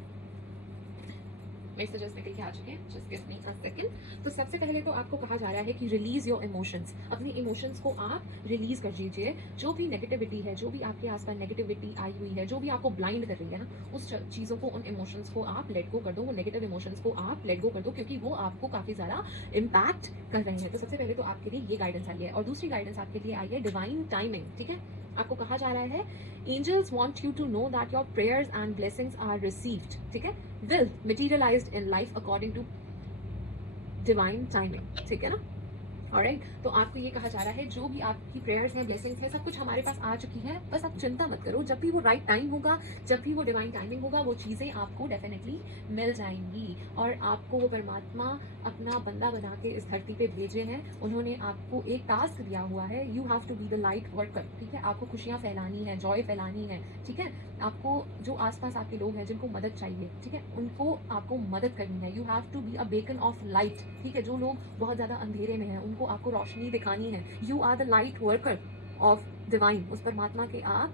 मैसेजेस निकल के आ चुके हैं, just give me a second. तो सबसे पहले तो आपको कहा जा रहा है कि रिलीज योर इमोशंस, अपने इमोशंस को आप रिलीज कर दीजिए। जो भी नेगेटिविटी है, जो भी आपके आसपास नेगेटिविटी आई हुई है, जो भी आपको ब्लाइंड कर रही है ना, उस चीज़ों को, उन इमोशंस को आप लेट गो कर दो, वो नेगेटिव इमोशंस को आप लेट गो कर दो, क्योंकि वो आपको काफ़ी ज़्यादा इम्पैक्ट कर रहे हैं। तो सबसे पहले तो आपके लिए ये गाइडेंस आई है, और दूसरी गाइडेंस आपके लिए आई है डिवाइन टाइमिंग, ठीक है। आपको कहा जा रहा है angels want you to know that your prayers and blessings are received, ठीक है, will materialized in life according to divine timing, ठीक है ना। ऑलराइट, तो आपको ये कहा जा रहा है जो भी आपकी प्रेयर्स हैं, ब्लेसिंग्स हैं, सब कुछ हमारे पास आ चुकी है। बस आप चिंता मत करो, जब भी वो राइट टाइम होगा, जब भी वो डिवाइन टाइमिंग होगा, वो चीज़ें आपको डेफिनेटली मिल जाएंगी। और आपको वो परमात्मा अपना बंदा बना के इस धरती पे भेजे हैं, उन्होंने आपको एक टास्क दिया हुआ है। You have to be the light worker, ठीक है। आपको खुशियाँ फैलानी है, जॉय फैलानी है, ठीक है। आपको जो आसपास आपके लोग हैं जिनको मदद चाहिए, ठीक है, उनको आपको मदद करनी है। You have to be a beacon of light, ठीक है। जो लोग बहुत ज़्यादा अंधेरे में हैं, उनको आपको रोशनी दिखानी है। You are the light worker of divine, उस परमात्मा के आप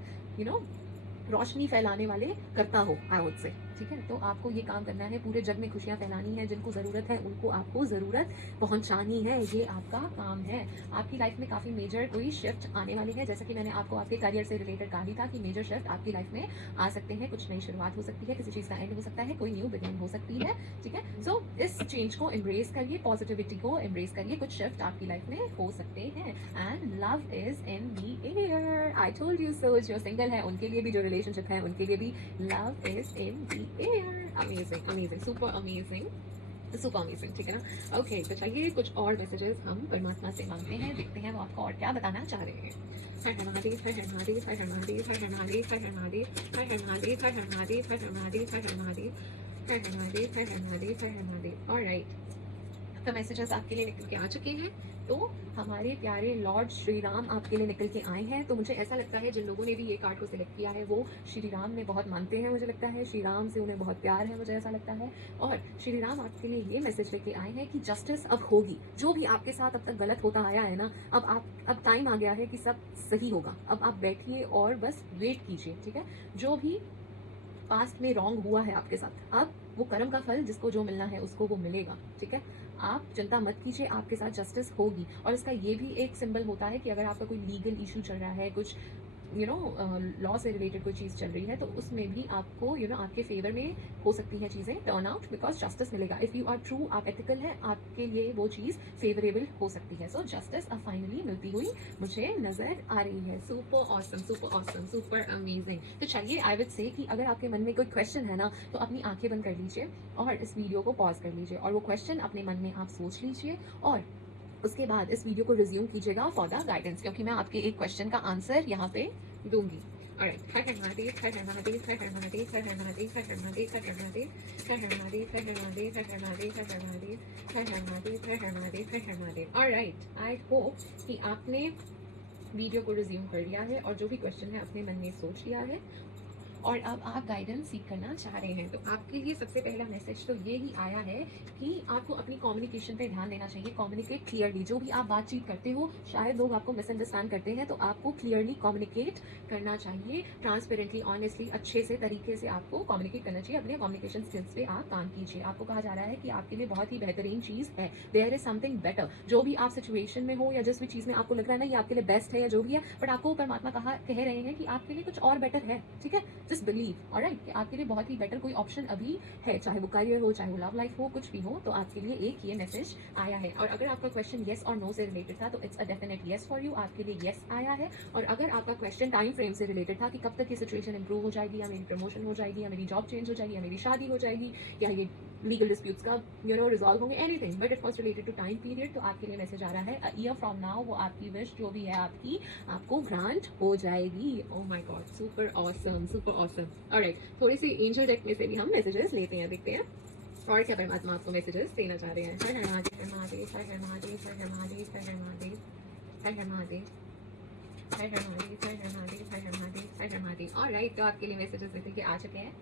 रोशनी फैलाने वाले करता हो, आई वुड से, ठीक है। तो आपको ये काम करना है, पूरे जग में खुशियाँ फैलानी है, जिनको ज़रूरत है उनको आपको ज़रूरत पहुंचानी है, ये आपका काम है। आपकी लाइफ में काफ़ी मेजर कोई शिफ्ट आने वाली है, जैसे कि मैंने आपको आपके करियर से रिलेटेड कहा ही था कि मेजर शिफ्ट आपकी लाइफ में आ सकते हैं। कुछ नई शुरुआत हो सकती है, किसी चीज़ का एंड हो सकता है, कोई न्यू बिगिनिंग हो सकती है, ठीक है। सो इस चेंज को एम्ब्रेस करिए, पॉजिटिविटी को एम्ब्रेस करिए, कुछ शिफ्ट आपकी लाइफ में हो सकते हैं। And love is in the air, I told you so. जो सिंगल है उनके लिए भी, जो रिलेशनशिप है उनके लिए भी, love is in the air. Amazing, amazing, super amazing, super amazing, ठीक है ना। ओके, तो चलिए कुछ और मैसेजेस हम परमात्मा से मांगते हैं, देखते हैं वो आपको और क्या बताना चाह रहे हैं। हर हर महादेव, हर हर महादेव, हर हर महादेव, हर हर महादेव, हर हर महादेव, हर हर महादेव, हर हर महादेव, हर हर महादेव, हर हर महादेव, हर हर महादेव, हर हर महादेव, हर हर महादेव। ऑलराइट, तो मैसेजेस आपके लिए निकल के आ चुके हैं। तो हमारे प्यारे लॉर्ड श्री राम आपके लिए निकल के आए हैं। तो मुझे ऐसा लगता है जिन लोगों ने भी ये कार्ड को सिलेक्ट किया है वो श्री राम में बहुत मानते हैं, मुझे लगता है श्री राम से उन्हें बहुत प्यार है, मुझे ऐसा लगता है। और श्री राम आपके लिए ये मैसेज लेके आए हैं कि जस्टिस अब होगी। जो भी आपके साथ अब तक गलत होता आया है ना, अब टाइम आ गया है कि सब सही होगा। अब आप बैठिए और बस वेट कीजिए, ठीक है। जो भी पास्ट में रॉन्ग हुआ है आपके साथ, अब वो कर्म का फल जिसको जो मिलना है उसको वो मिलेगा, ठीक है। आप चिंता मत कीजिए, आपके साथ जस्टिस होगी। और इसका ये भी एक सिंबल होता है कि अगर आपका कोई लीगल इशू चल रहा है, कुछ लॉ से रिलेटेड कोई चीज़ चल रही है, तो उसमें भी आपको आपके फेवर में हो सकती हैं चीज़ें टर्न आउट, बिकॉज जस्टिस मिलेगा। इफ़ यू आर ट्रू, आप एथिकल है, आपके लिए वो चीज़ फेवरेबल हो सकती है। सो जस्टिस अब फाइनली मिलती हुई मुझे नजर आ रही है। Super awesome, super awesome, super amazing. तो चलिए, आई विल से कि अगर आपके मन में कोई क्वेश्चन है ना, तो अपनी आंखें बंद कर लीजिए और इस वीडियो को पॉज कर लीजिए, और वो क्वेश्चन अपने मन में आप सोच लीजिए, और उसके बाद इस वीडियो को रिज्यूम कीजिएगा फॉर द गाइडेंस, क्योंकि मैं आपके एक क्वेश्चन का आंसर यहाँ पे दूंगी। Alright. Har Har Mahadev, Har Har Mahadev, Har Har Mahadev, Har Har Mahadev, Har Har Mahadev, Har Har Mahadev, Har Har Mahadev, Har Har Mahadev, Har Har Mahadev, Har Har Mahadev, Har Har Mahadev, Har Har Mahadev, Har Har Mahadev. Alright. I hope कि आपने video को resume कर लिया है और जो भी question है अपने मन में सोच लिया है और अब आप गाइडेंस सीख करना चाह रहे हैं। तो आपके लिए सबसे पहला मैसेज तो ये ही आया है कि आपको अपनी कम्युनिकेशन पे ध्यान देना चाहिए। Communicate clearly. जो भी आप बातचीत करते हो, शायद लोग आपको मिसअंडरस्टैंड करते हैं, तो आपको क्लियरली कम्युनिकेट करना चाहिए। ट्रांसपेरेंटली, ऑनेस्टली, अच्छे से तरीके से आपको कम्युनिकेट करना चाहिए। अपने कम्युनिकेशन स्किल्स पे आप काम कीजिए। आपको कहा जा रहा है कि आपके लिए बहुत ही बेहतरीन चीज़ है। There is something better. जो भी आप सिचुएशन में हो या जिस भी चीज़ में आपको लग रहा है ना ये आपके लिए बेस्ट है या जो भी है, बट आपको परमात्मा कह रहे हैं कि आपके लिए कुछ और बेटर है। ठीक है, जस्ट बिलीव। ऑलराइट, कि आपके लिए बहुत ही बेटर कोई ऑप्शन अभी है, चाहे वो करियर हो, चाहे वो लव लाइफ हो, कुछ भी हो, तो आपके लिए एक ये मैसेज आया है। और अगर आपका क्वेश्चन येस और नो से रिलेटेड था तो it's a definite yes for you. आपके लिए येस आया है। और अगर आपका क्वेश्चन टाइम फ्रेम से रिलेटेड था कि कब तक ये सिचुएशन इंप्रूव हो जाएगी, या मेरी प्रमोशन हो जाएगी, या मेरी जॉब चेंज हो जाएगी, या मेरी शादी हो जाएगी, या ये लीगल डिस्प्यूट्स का रिजॉल्व होंगे, anything, but it was related to time period, तो आपके लिए मैसेज आ रहा है अ ईयर फ्रॉम नाउ वो आपकी विश जो भी है आपकी आपको ग्रांट हो जाएगी। Oh my God, super awesome, super awesome. Alright, थोड़ी सी एंजल डेक में से भी हम मैसेजेस लेते हैं, देखते हैं और क्या परमात्मा आपको मैसेजेस देना चाह रहे हैं। हर हर महादेव, हर महादेव, हर हर महादेव, हर हर महादेव, हर हर महादेव, हर हर महादेव, हर हर महादेव, हर हर महादेव, हर हर महादेव, हर हर महादेव। ऑलराइट, तो आपके लिए मैसेजेस लेते के आ चुके हैं।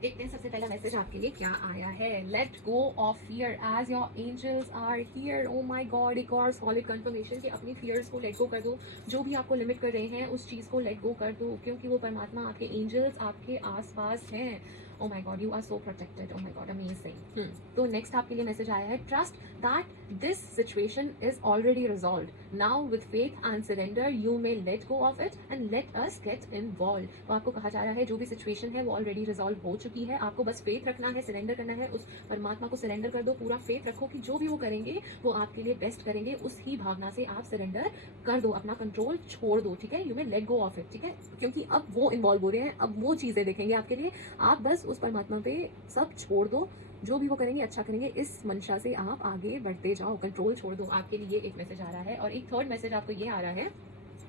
देखते हैं सबसे पहला मैसेज आपके लिए क्या आया है। Let go of fear as your angels are here. Oh my god, एक और सॉलिड कंफर्मेशन कि अपनी फियर्स को लेट गो कर दो। जो भी आपको लिमिट कर रहे हैं उस चीज़ को लेट गो कर दो, क्योंकि वो परमात्मा आपके एंजल्स आपके आसपास हैं। Oh my god, you are so protected. Oh my god, amazing. तो नेक्स्ट आपके लिए मैसेज आया है, trust that this situation is already resolve now with faith and surrender you may let go of it and let us get involve. तो आपको कहा जा रहा है जो भी सिचुएशन है वो ऑलरेडी रिजॉल्व हो चुकी है। आपको बस फेथ रखना है, सरेंडर करना है, उस परमात्मा को सरेंडर कर दो। पूरा फेथ रखो कि जो भी वो करेंगे वो आपके लिए बेस्ट करेंगे। उस ही भावना से आप सरेंडर कर दो, अपना कंट्रोल छोड़ दो। ठीक है, you may let go of it. ठीक है, क्योंकि अब वो इन्वॉल्व हो रहे हैं, अब वो चीज़ें देखेंगे आपके लिए। आप बस उस परमात्मा पे सब छोड़ दो, जो भी वो करेंगे अच्छा करेंगे, इस मंशा से आप आगे बढ़ते जाओ, कंट्रोल छोड़ दो। आपके लिए एक मैसेज आ रहा है। और एक थर्ड मैसेज आपको ये आ रहा है,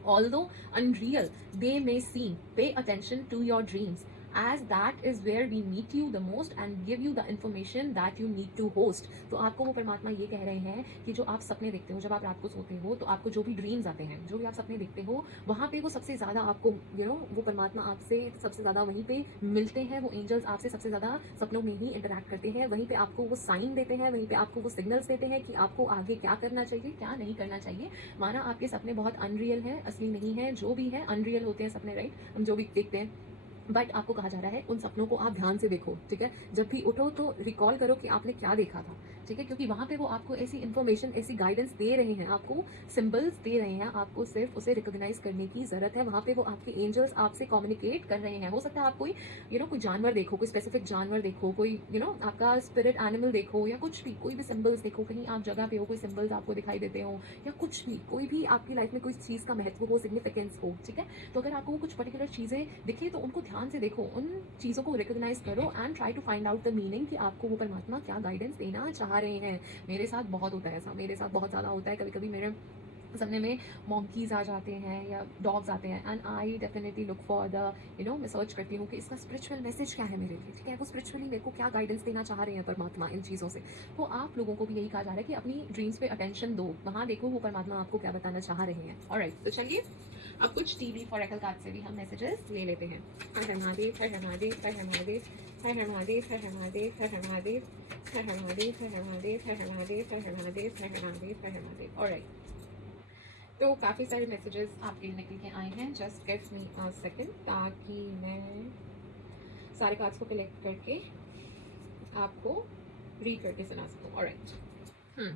although unreal they may seem, pay attention to your dreams as that is where we meet you the most and give you the information that you need to host। तो आपको वो परमात्मा ये कह रहे हैं कि जो आप सपने देखते हो, जब आप रात को सोते हो तो आपको जो भी ड्रीम्स आते हैं, जो भी आप सपने देखते हो, वहाँ पे वो सबसे ज़्यादा आपको वो परमात्मा आपसे सबसे ज़्यादा वहीं पे मिलते हैं। वो एंजल्स आपसे सबसे ज़्यादा सपनों में ही इंटरैक्ट करते हैं। वहीं पे आपको वो साइन देते हैं, वहीं पे आपको वो सिग्नल्स देते हैं कि आपको आगे क्या करना चाहिए, क्या नहीं करना चाहिए। माना आपके सपने बहुत अनरियल हैं, असली नहीं है, जो भी है अनरियल होते हैं सपने, राइट, हम जो भी देखते हैं, बट आपको कहा जा रहा है उन सपनों को आप ध्यान से देखो। ठीक है, जब भी उठो तो रिकॉल करो कि आपने क्या देखा था। ठीक है, क्योंकि वहाँ पे वो आपको ऐसी इन्फॉर्मेशन, ऐसी गाइडेंस दे रहे हैं, आपको सिंबल्स दे रहे हैं, आपको सिर्फ उसे रिकॉग्नाइज करने की ज़रूरत है। वहाँ पे वो आपके एंजल्स आपसे कम्युनिकेट कर रहे हैं। हो सकता है आप कोई कोई जानवर देखो, कोई स्पेसिफिक जानवर देखो, कोई आपका स्पिरिट एनिमल देखो, या कुछ भी, कोई भी सिंबल्स देखो, कहीं आप जगह पे हो, कोई सिंबल्स आपको दिखाई देते हो, या कुछ भी, कोई भी आपकी लाइफ में कोई चीज़ का महत्व हो, सिग्निफिकेंस हो। ठीक है, तो अगर आपको कुछ पर्टिकुलर चीज़ें दिखे तो उनको ध्यान से देखो, उन चीज़ों को रिकॉग्नाइज करो and try to find out the meaning कि आपको वो परमात्मा क्या गाइडेंस देना चाह रहे हैं। मेरे साथ बहुत होता है ऐसा, मेरे साथ बहुत ज़्यादा होता है। कभी कभी मेरे सपने में मॉन्कीज आ जाते हैं या डॉग्स आते हैं, and I definitely look for the मैं सर्च करती हूँ कि इसका स्पिरिचुअल मैसेज क्या है मेरे लिए। ठीक है, वो स्पिरिचुअली मेरे को क्या गाइडेंस देना चाह रहे हैं परमात्मा इन चीज़ों से। तो आप लोगों को भी यही कहा जा रहा है कि अपनी ड्रीम्स पे अटेंशन दो, वहाँ देखो वो परमात्मा आपको क्या बताना चाह रहे हैं। ऑलराइट, तो चलिए अब कुछ टीवी फॉरेकल कार्ड से भी हम मैसेजेस ले लेते हैं। हर हर महादेव, हर हर महादेव, हर हर महादेव, हर हर महादेव, हर हर महादेव, हर हर महादेव, हर हर महादेव, हर हर महादेव, हर हर महादेव, हर हर महादेव, हर हर महादेव, हर हर महादेव। ऑलराइट, तो काफ़ी सारे मैसेजेस आपके लिए निकल के आए हैं। Just give me a second, ताकि मैं सारे कार्ड्स को कलेक्ट करके आपको रीड करके सुना सकूँ। ऑलराइट,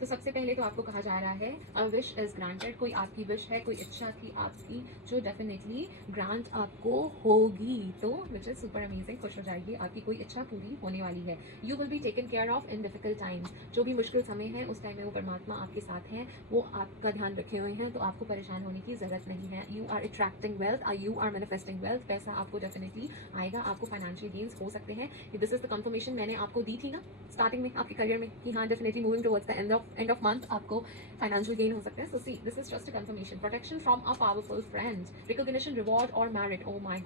तो सबसे पहले तो आपको कहा जा रहा है अ विश इज़ ग्रांटेड। कोई आपकी विश है, कोई इच्छा की आपकी, जो डेफिनेटली ग्रांट आपको होगी, तो विच इज़ सुपर अमेजिंग। खुश हो जाएगी, आपकी कोई इच्छा पूरी होने वाली है। You will be taken care of in difficult times. जो भी मुश्किल समय है उस टाइम में वो परमात्मा आपके साथ हैं, वो आपका ध्यान रखे हुए हैं, तो आपको परेशान होने की ज़रूरत नहीं है। You are attracting wealth, you are manifesting wealth. पैसा आपको डेफिनेटली आएगा, आपको फाइनेंशियल गेन्स हो सकते हैं। दिस इज द कंफर्मेशन मैंने आपको दी थी ना स्टार्टिंग में आपके करियर में कि हाँ definitely moving towards the end of end of month आपको फाइनेंशियल गेन हो सकता है. So see this is just a confirmation. Protection from a powerful friend, recognition, reward और merit. Oh my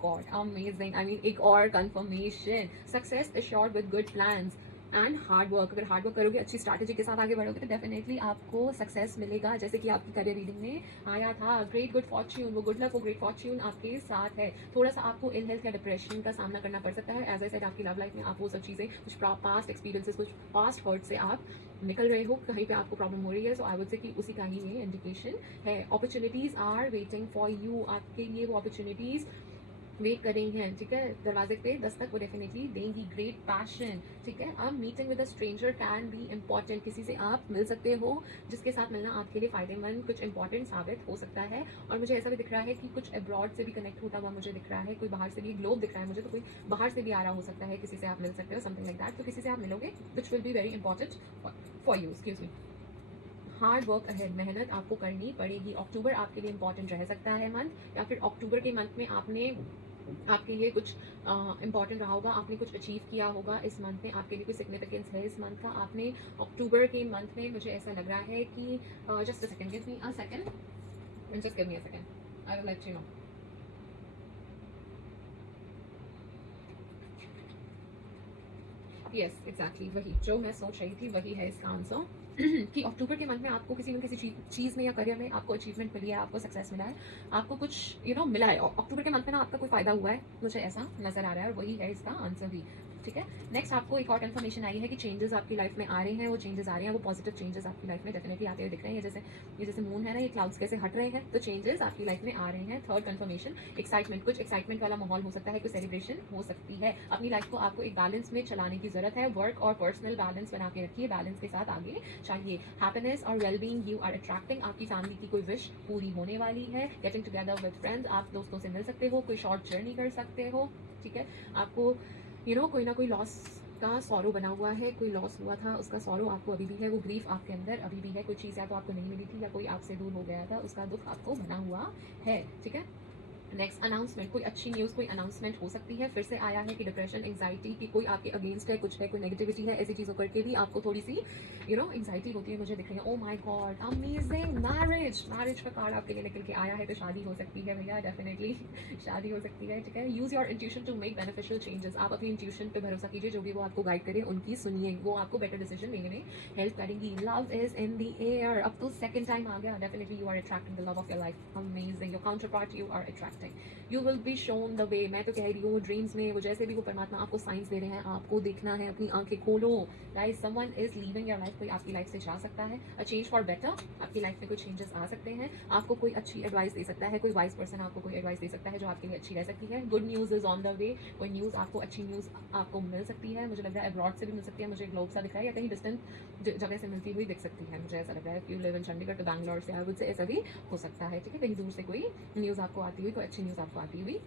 god, amazing. I mean एक और confirmation. Success assured with good plans and hard work. अगर hard work करोगे, अच्छी strategy के साथ आगे बढ़ोगे तो डेफिनेटली आपको सक्सेस मिलेगा. जैसे कि आपकी करियर रीडिंग में आया था, ग्रेट गुड फॉर्च्यून. वो गुड लक, वो ग्रेट फॉर्च्यून आपके साथ है. थोड़ा सा आपको इल हेल्थ या डिप्रेशन का सामना करना पड़ सकता है. एज आई सेड, आपकी लव लाइफ में आप वो सब चीज़ें, कुछ पास्ट एक्सपीरियंसेस, कुछ पास्ट हर्ट से आप निकल रहे हो, कहीं पे आपको प्रॉब्लम हो रही है. सो आई वुड से कि उसी का ही ये इंडिकेशन है. Opportunities are waiting for you. आपके लिए वो अपॉर्चुनिटीज वेट कर रही हैं. ठीक है, दरवाजे पे दस्तक वो डेफिनेटली देंगी. Great passion. ठीक है, अब meeting with a stranger can be important. किसी से आप मिल सकते हो जिसके साथ मिलना आपके लिए फायदेमंद, कुछ इंपॉर्टेंट साबित हो सकता है. और मुझे ऐसा भी दिख रहा है कि कुछ अब्रॉड से भी कनेक्ट होता हुआ मुझे दिख रहा है. कोई बाहर से भी ग्लोब दिख रहा है मुझे, तो कोई बाहर से भी आ रहा हो सकता है. किसी से आप मिल सकते हो, समथिंग लाइक दैट. तो किसी से आप मिलोगे which will be very important for you. Excuse me. Hard work ahead. मेहनत आपको करनी पड़ेगी. अक्टूबर आपके लिए इंपॉर्टेंट रह सकता है मंथ, या फिर अक्टूबर के मंथ में आपने आपके लिए कुछ इंपॉर्टेंट रहा होगा. आपने कुछ अचीव किया होगा इस मंथ में. आपके लिए कोई सिग्निफिकेंस है इस मंथ का. आपने अक्टूबर के मंथ में, मुझे ऐसा लग रहा है कि just a second, give me a second, just give me a second, I will let you know. Yes exactly, वही जो मैं सोच रही थी वही है इसका आंसर. कि अक्टूबर के मंथ में आपको किसी न किसी चीज़ में या करियर में आपको अचीवमेंट मिली है, आपको सक्सेस मिला है, आपको कुछ मिला है. अक्टूबर के मंथ में ना आपका कोई फायदा हुआ है, मुझे ऐसा नजर आ रहा है, और वही है इसका आंसर भी. ठीक है. नेक्स्ट आपको एक और कंफर्मेशन आई है कि चेंजेस आपकी लाइफ में आ रहे हैं. वो चेंजेस आ रहे हैं, वो पॉजिटिव चेंजेस आपकी लाइफ में डेफिनेटली आते हुए दिख रहे हैं. ये जैसे मून है ना, ये क्लाउड्स कैसे हट रहे हैं, तो चेंजेस आपकी लाइफ में आ रहे हैं. Third confirmation, excitement. कुछ एक्साइटमेंट वाला माहौल हो सकता है, कुछ सेलिब्रेशन हो सकती है. अपनी लाइफ को आपको एक बैलेंस में चलाने की जरूरत है. वर्क और पर्सनल बैलेंस बना के रखिए. बैलेंस के साथ आगे चाहिए. हैप्पीनेस और वेलबींग यू आर अट्रैक्टिंग. आपकी फैमिली की कोई विश पूरी होने वाली है. Getting together with friends. आप दोस्तों से मिल सकते हो, कोई शॉर्ट जर्नी कर सकते हो. ठीक है. आपको कोई ना कोई लॉस का सॉरो बना हुआ है. कोई लॉस हुआ था, उसका सॉरो आपको अभी भी है. वो ग्रीफ आपके अंदर अभी भी है. कोई चीज़ या तो आपको नहीं मिली थी, या कोई आपसे दूर हो गया था, उसका दुख आपको बना हुआ है. ठीक है. Next announcement. कोई अच्छी न्यूज़, कोई अनाउंसमेंट हो सकती है. फिर से आया है कि डिप्रेशन, एंग्जाइटी की कोई आपके अगेंस्ट है, कुछ है, कोई नेगेटिविटी है. ऐसी चीज़ों करके भी आपको थोड़ी सी एंग्जाइटी होती है, मुझे दिख रही है. ओ माय गॉड, अमेजिंग. मैरिज का कार्ड आपके लिए निकल के आया है, तो शादी हो सकती है भैया, डेफिनेटली शादी हो सकती है. ठीक है. Use your intuition to make beneficial changes. आप अपनी इंट्यूशन पे भरोसा कीजिए, जो भी वो आपको गाइड करे उनकी सुनिए, वो आपको बेटर डिसीजन लेने में हेल्प करेंगी. Love is in the air. अब तो सेकंड टाइम आ गया. Definitely you are attracting the love of your life. Amazing. Your counterpart you are attracting. You will be shown the way. मैं तो कह रही हूँ ड्रीम्स में वो जैसे भी वो परमात्मा आपको साइंस दे रहे हैं, आपको देखना है. अपनी आंखें खोलो guys. Someone is leaving your life. कोई आपकी लाइफ से जा सकता है. A change for better. आपकी लाइफ में कुछ चेंजेस आ सकते हैं. आपको कोई अच्छी एडवाइस दे सकता है, कोई वाइस पर्सन आपको कोई एडवाइस दे सकता है जो आपके लिए अच्छी रह सकती है. Good news is on the way. कोई न्यूज़ आपको, अच्छी न्यूज़ आपको मिल सकती है. मुझे लग रहा है अब्रॉड से भी मिल सकती है. मुझे ग्लोब सा दिख रहा है, या कहीं डिस्टेंट जगह से मिलती हुई दिख सकती है. मुझे ऐसा लग रहा है कि यू लिव इन चंडीगढ़ तो बैंगलोर से, आई वुड से ऐसा भी हो सकता है. ठीक है. कहीं दूर से कोई न्यूज़ आपको आती हुई, कोई अच्छी न्यूज़ आपको आती हुई